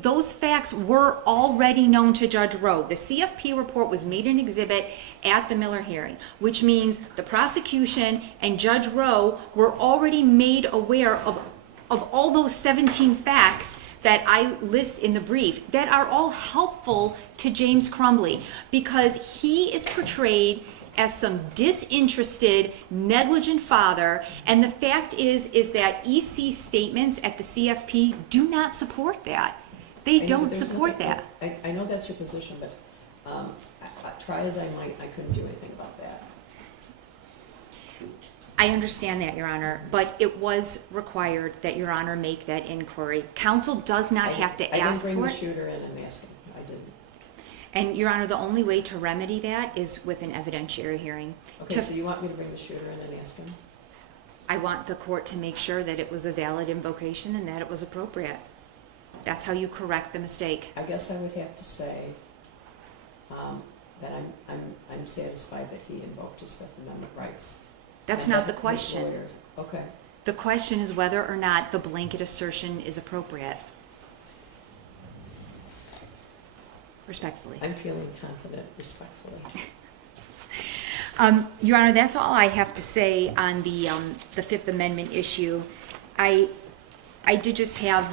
Those facts were already known to Judge Rowe. The CFP report was made an exhibit at the Miller hearing, which means the prosecution and Judge Rowe were already made aware of all those 17 facts that I list in the brief that are all helpful to James Crumbley because he is portrayed as some disinterested, negligent father, and the fact is that EC statements at the CFP do not support that. They don't support that. I know that's your position, but try as I might, I couldn't do anything about that. I understand that, Your Honor, but it was required that Your Honor make that inquiry. Counsel does not have to ask for it. I didn't bring the shooter in and ask him. I didn't. And Your Honor, the only way to remedy that is with an evidentiary hearing. Okay, so you want me to bring the shooter in and ask him? I want the court to make sure that it was a valid invocation and that it was appropriate. That's how you correct the mistake. I guess I would have to say that I'm satisfied that he invoked his Fifth Amendment rights. That's And not that the question. lawyers- Okay. The question is whether or not the blanket assertion is appropriate. Respectfully. I'm feeling confident, respectfully. Your Honor, that's all I have to say on the Fifth Amendment issue. I did just have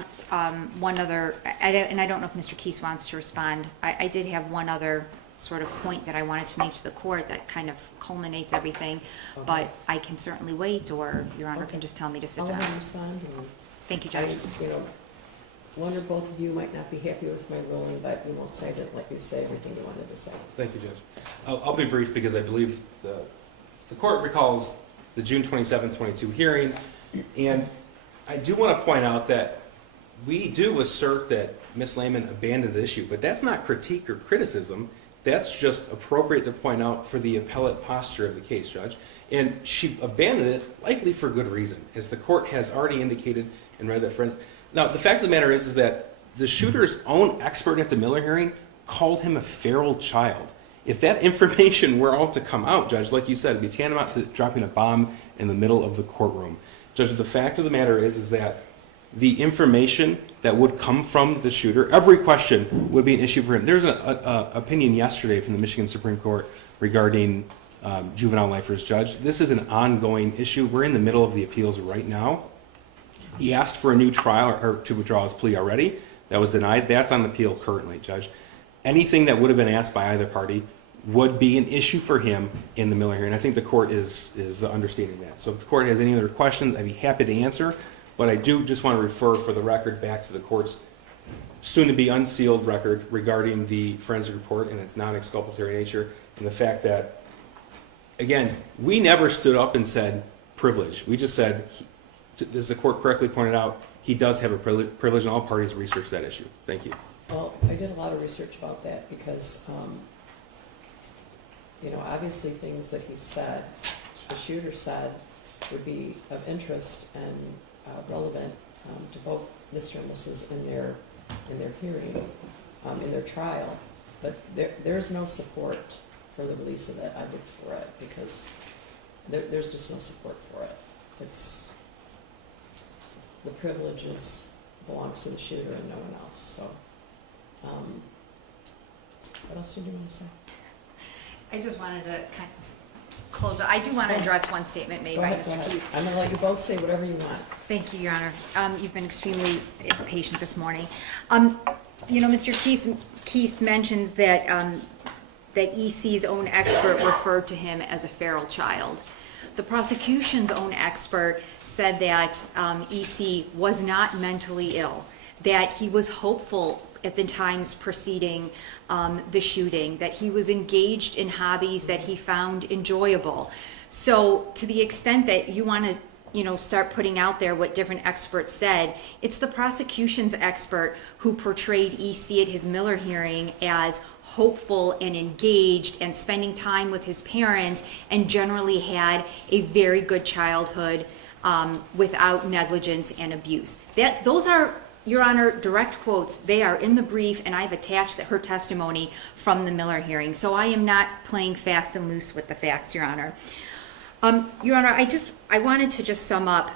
one other, and I don't know if Mr. Keese wants to respond. I did have one other sort of point that I wanted to make to the court that kind of culminates everything, Okay. but I can certainly wait, or Your Honor Okay. can just tell me to sit I'll down. let him respond. Thank you, I, Judge. one or both of you might not be happy with my ruling, but we won't say I didn't let you say everything you wanted to say. Thank you, Judge. I'll be brief because I believe the court recalls the June 27, 22 hearing, and I do want to point out that we do assert that Ms. Lehman abandoned the issue, but that's not critique or criticism. That's just appropriate to point out for the appellate posture of the case, Judge. And she abandoned it likely for good reason, as the court has already indicated and read that friends. Now, the fact of the matter is that the shooter's own expert at the Miller hearing called him a feral child. If that information were all to come out, Judge, like you said, it'd be tantamount to dropping a bomb in the middle of the courtroom. Judge, the fact of the matter is that the information that would come from the shooter, every question would be an issue for him. There's an opinion yesterday from the Michigan Supreme Court regarding juvenile lifers, Judge. This is an ongoing issue. We're in the middle of the appeals right now. He asked for a new trial or to withdraw his plea already. That was denied. That's on appeal currently, Judge. Anything that would have been asked by either party would be an issue for him in the Miller hearing. I think the court is understanding that. So if the court has any other questions, I'd be happy to answer. But I do just want to refer for the record back to the court's soon-to-be unsealed record regarding the forensic report and its non-exculpatory nature, and the fact that, again, we never stood up and said privilege. We just said, as the court correctly pointed out, he does have a privilege, and all parties researched that issue. Thank you. Well, I did a lot of research about that because, obviously things that he said, the shooter said, would be of interest and relevant to both Mr. and Mrs. in their hearing, in their trial. But there's no support for the release of it. I looked for it because there's just no support for it. It's the privileges belongs to the shooter and no one else. So, what else did you want to say? I just wanted to kind of close. I do want to address one statement made by Mr. Keys. I'm going to let you both say whatever you want. Thank you, Your Honor. You've been extremely patient this morning. Mr. Keys mentions that that EC's own expert referred to him as a feral child. The prosecution's own expert said that EC was not mentally ill, that he was hopeful at the times preceding the shooting, that he was engaged in hobbies that he found enjoyable. So to the extent that you want to start putting out there what different experts said, it's the prosecution's expert who portrayed EC at his Miller hearing as hopeful and engaged and spending time with his parents and generally had a very good childhood without negligence and abuse. Those are, Your Honor, direct quotes. They are in the brief, and I've attached her testimony from the Miller hearing. So I am not playing fast and loose with the facts, Your Honor. Your Honor, I wanted to just sum up.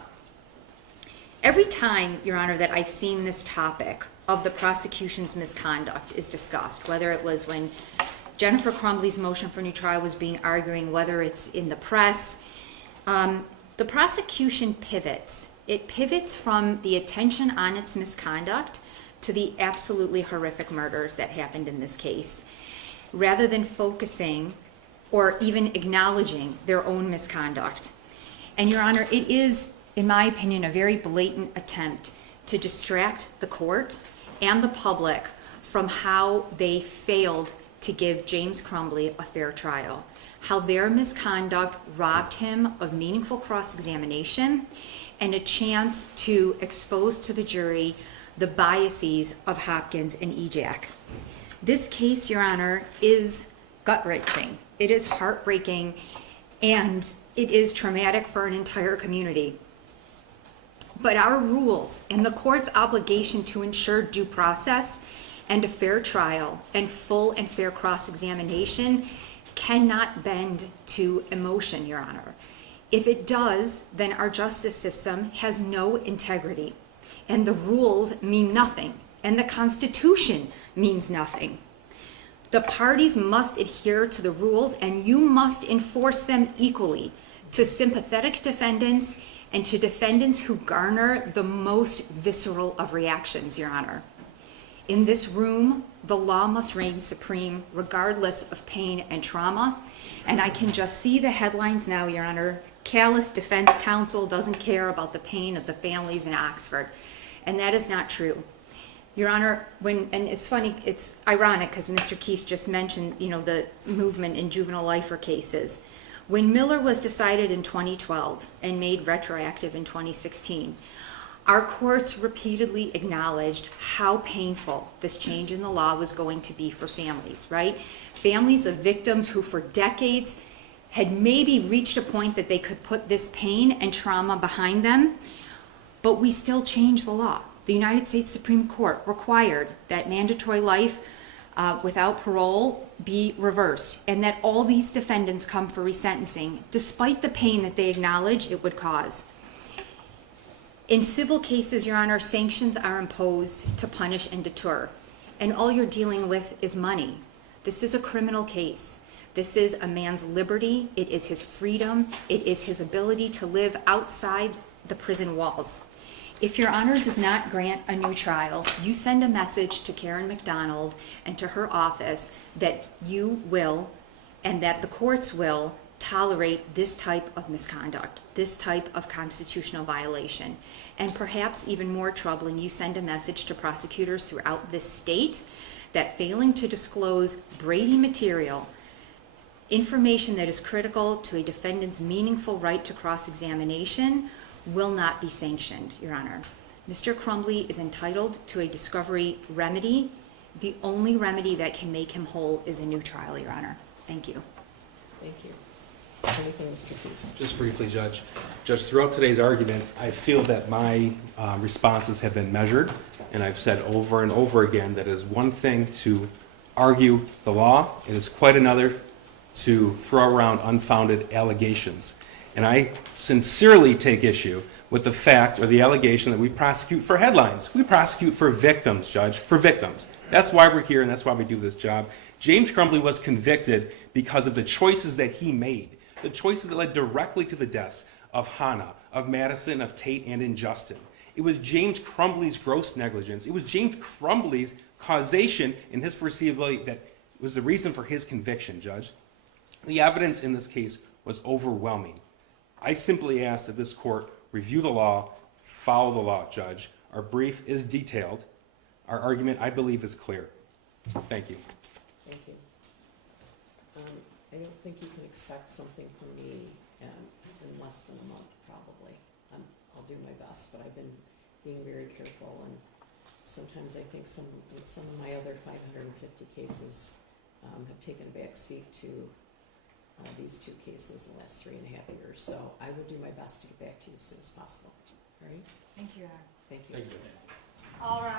Every time, Your Honor, that I've seen this topic of the prosecution's misconduct is discussed, whether it was when Jennifer Crumbley's motion for new trial was being arguing, whether it's in the press, the prosecution pivots. It pivots from the attention on its misconduct to the absolutely horrific murders that happened in this case, rather than focusing or even acknowledging their own misconduct. And Your Honor, it is, in my opinion, a very blatant attempt to distract the court and the public from how they failed to give James Crumbley a fair trial, how their misconduct robbed him of meaningful cross-examination and a chance to expose to the jury the biases of Hopkins and EJAC. This case, Your Honor, is gut-wrenching. It is heartbreaking, and it is traumatic for an entire community. But our rules and the court's obligation to ensure due process and a fair trial and full and fair cross-examination cannot bend to emotion, Your Honor. If it does, then our justice system has no integrity, and the rules mean nothing, and the Constitution means nothing. The parties must adhere to the rules, and you must enforce them equally to sympathetic defendants and to defendants who garner the most visceral of reactions, Your Honor. In this room, the law must reign supreme regardless of pain and trauma. And I can just see the headlines now, Your Honor. Callous defense counsel doesn't care about the pain of the families in Oxford. And that is not true. Your Honor, and it's funny, it's ironic because Mr. Keese just mentioned, the movement in juvenile lifer cases. When Miller was decided in 2012 and made retroactive in 2016, our courts repeatedly acknowledged how painful this change in the law was going to be for families, right? Families of victims who for decades had maybe reached a point that they could put this pain and trauma behind them, but we still changed the law. The United States Supreme Court required that mandatory life without parole be reversed, and that all these defendants come for resentencing, despite the pain that they acknowledge it would cause. In civil cases, Your Honor, sanctions are imposed to punish and deter, and all you're dealing with is money. This is a criminal case. This is a man's liberty. It is his freedom. It is his ability to live outside the prison walls. If Your Honor does not grant a new trial, you send a message to Karen McDonald and to her office that you will, and that the courts will, tolerate this type of misconduct, this type of constitutional violation. And perhaps even more troubling, you send a message to prosecutors throughout this state that failing to disclose Brady material, information that is critical to a defendant's meaningful right to cross-examination, will not be sanctioned, Your Honor. Mr. Crumbley is entitled to a discovery remedy. The only remedy that can make him whole is a new trial, Your Honor. Thank you. Thank you. Anything, Mr. Keese? Just briefly, Judge. Judge, throughout today's argument, I feel that my responses have been measured, and I've said over and over again that it is one thing to argue the law, it is quite another to throw around unfounded allegations. And I sincerely take issue with the fact or the allegation that we prosecute for headlines. We prosecute for victims, Judge, for victims. That's why we're here and that's why we do this job. James Crumbley was convicted because of the choices that he made, the choices that led directly to the deaths of Hana, of Madisyn, of Tate, and in Justin. It was James Crumbley's gross negligence. It was James Crumbley's causation and his foreseeability that was the reason for his conviction, Judge. The evidence in this case was overwhelming. I simply ask that this court review the law, follow the law, Judge. Our brief is detailed. Our argument, I believe, is clear. Thank you. Thank you. I don't think you can expect something from me in less than a month, probably. I'll do my best, but I've been being very careful, and sometimes I think some of my other 550 cases have taken a back seat to these two cases in the last 3.5 years. So I will do my best to get back to you as soon as possible. All right? Thank you, Your Honor. Thank you. Thank you. All right.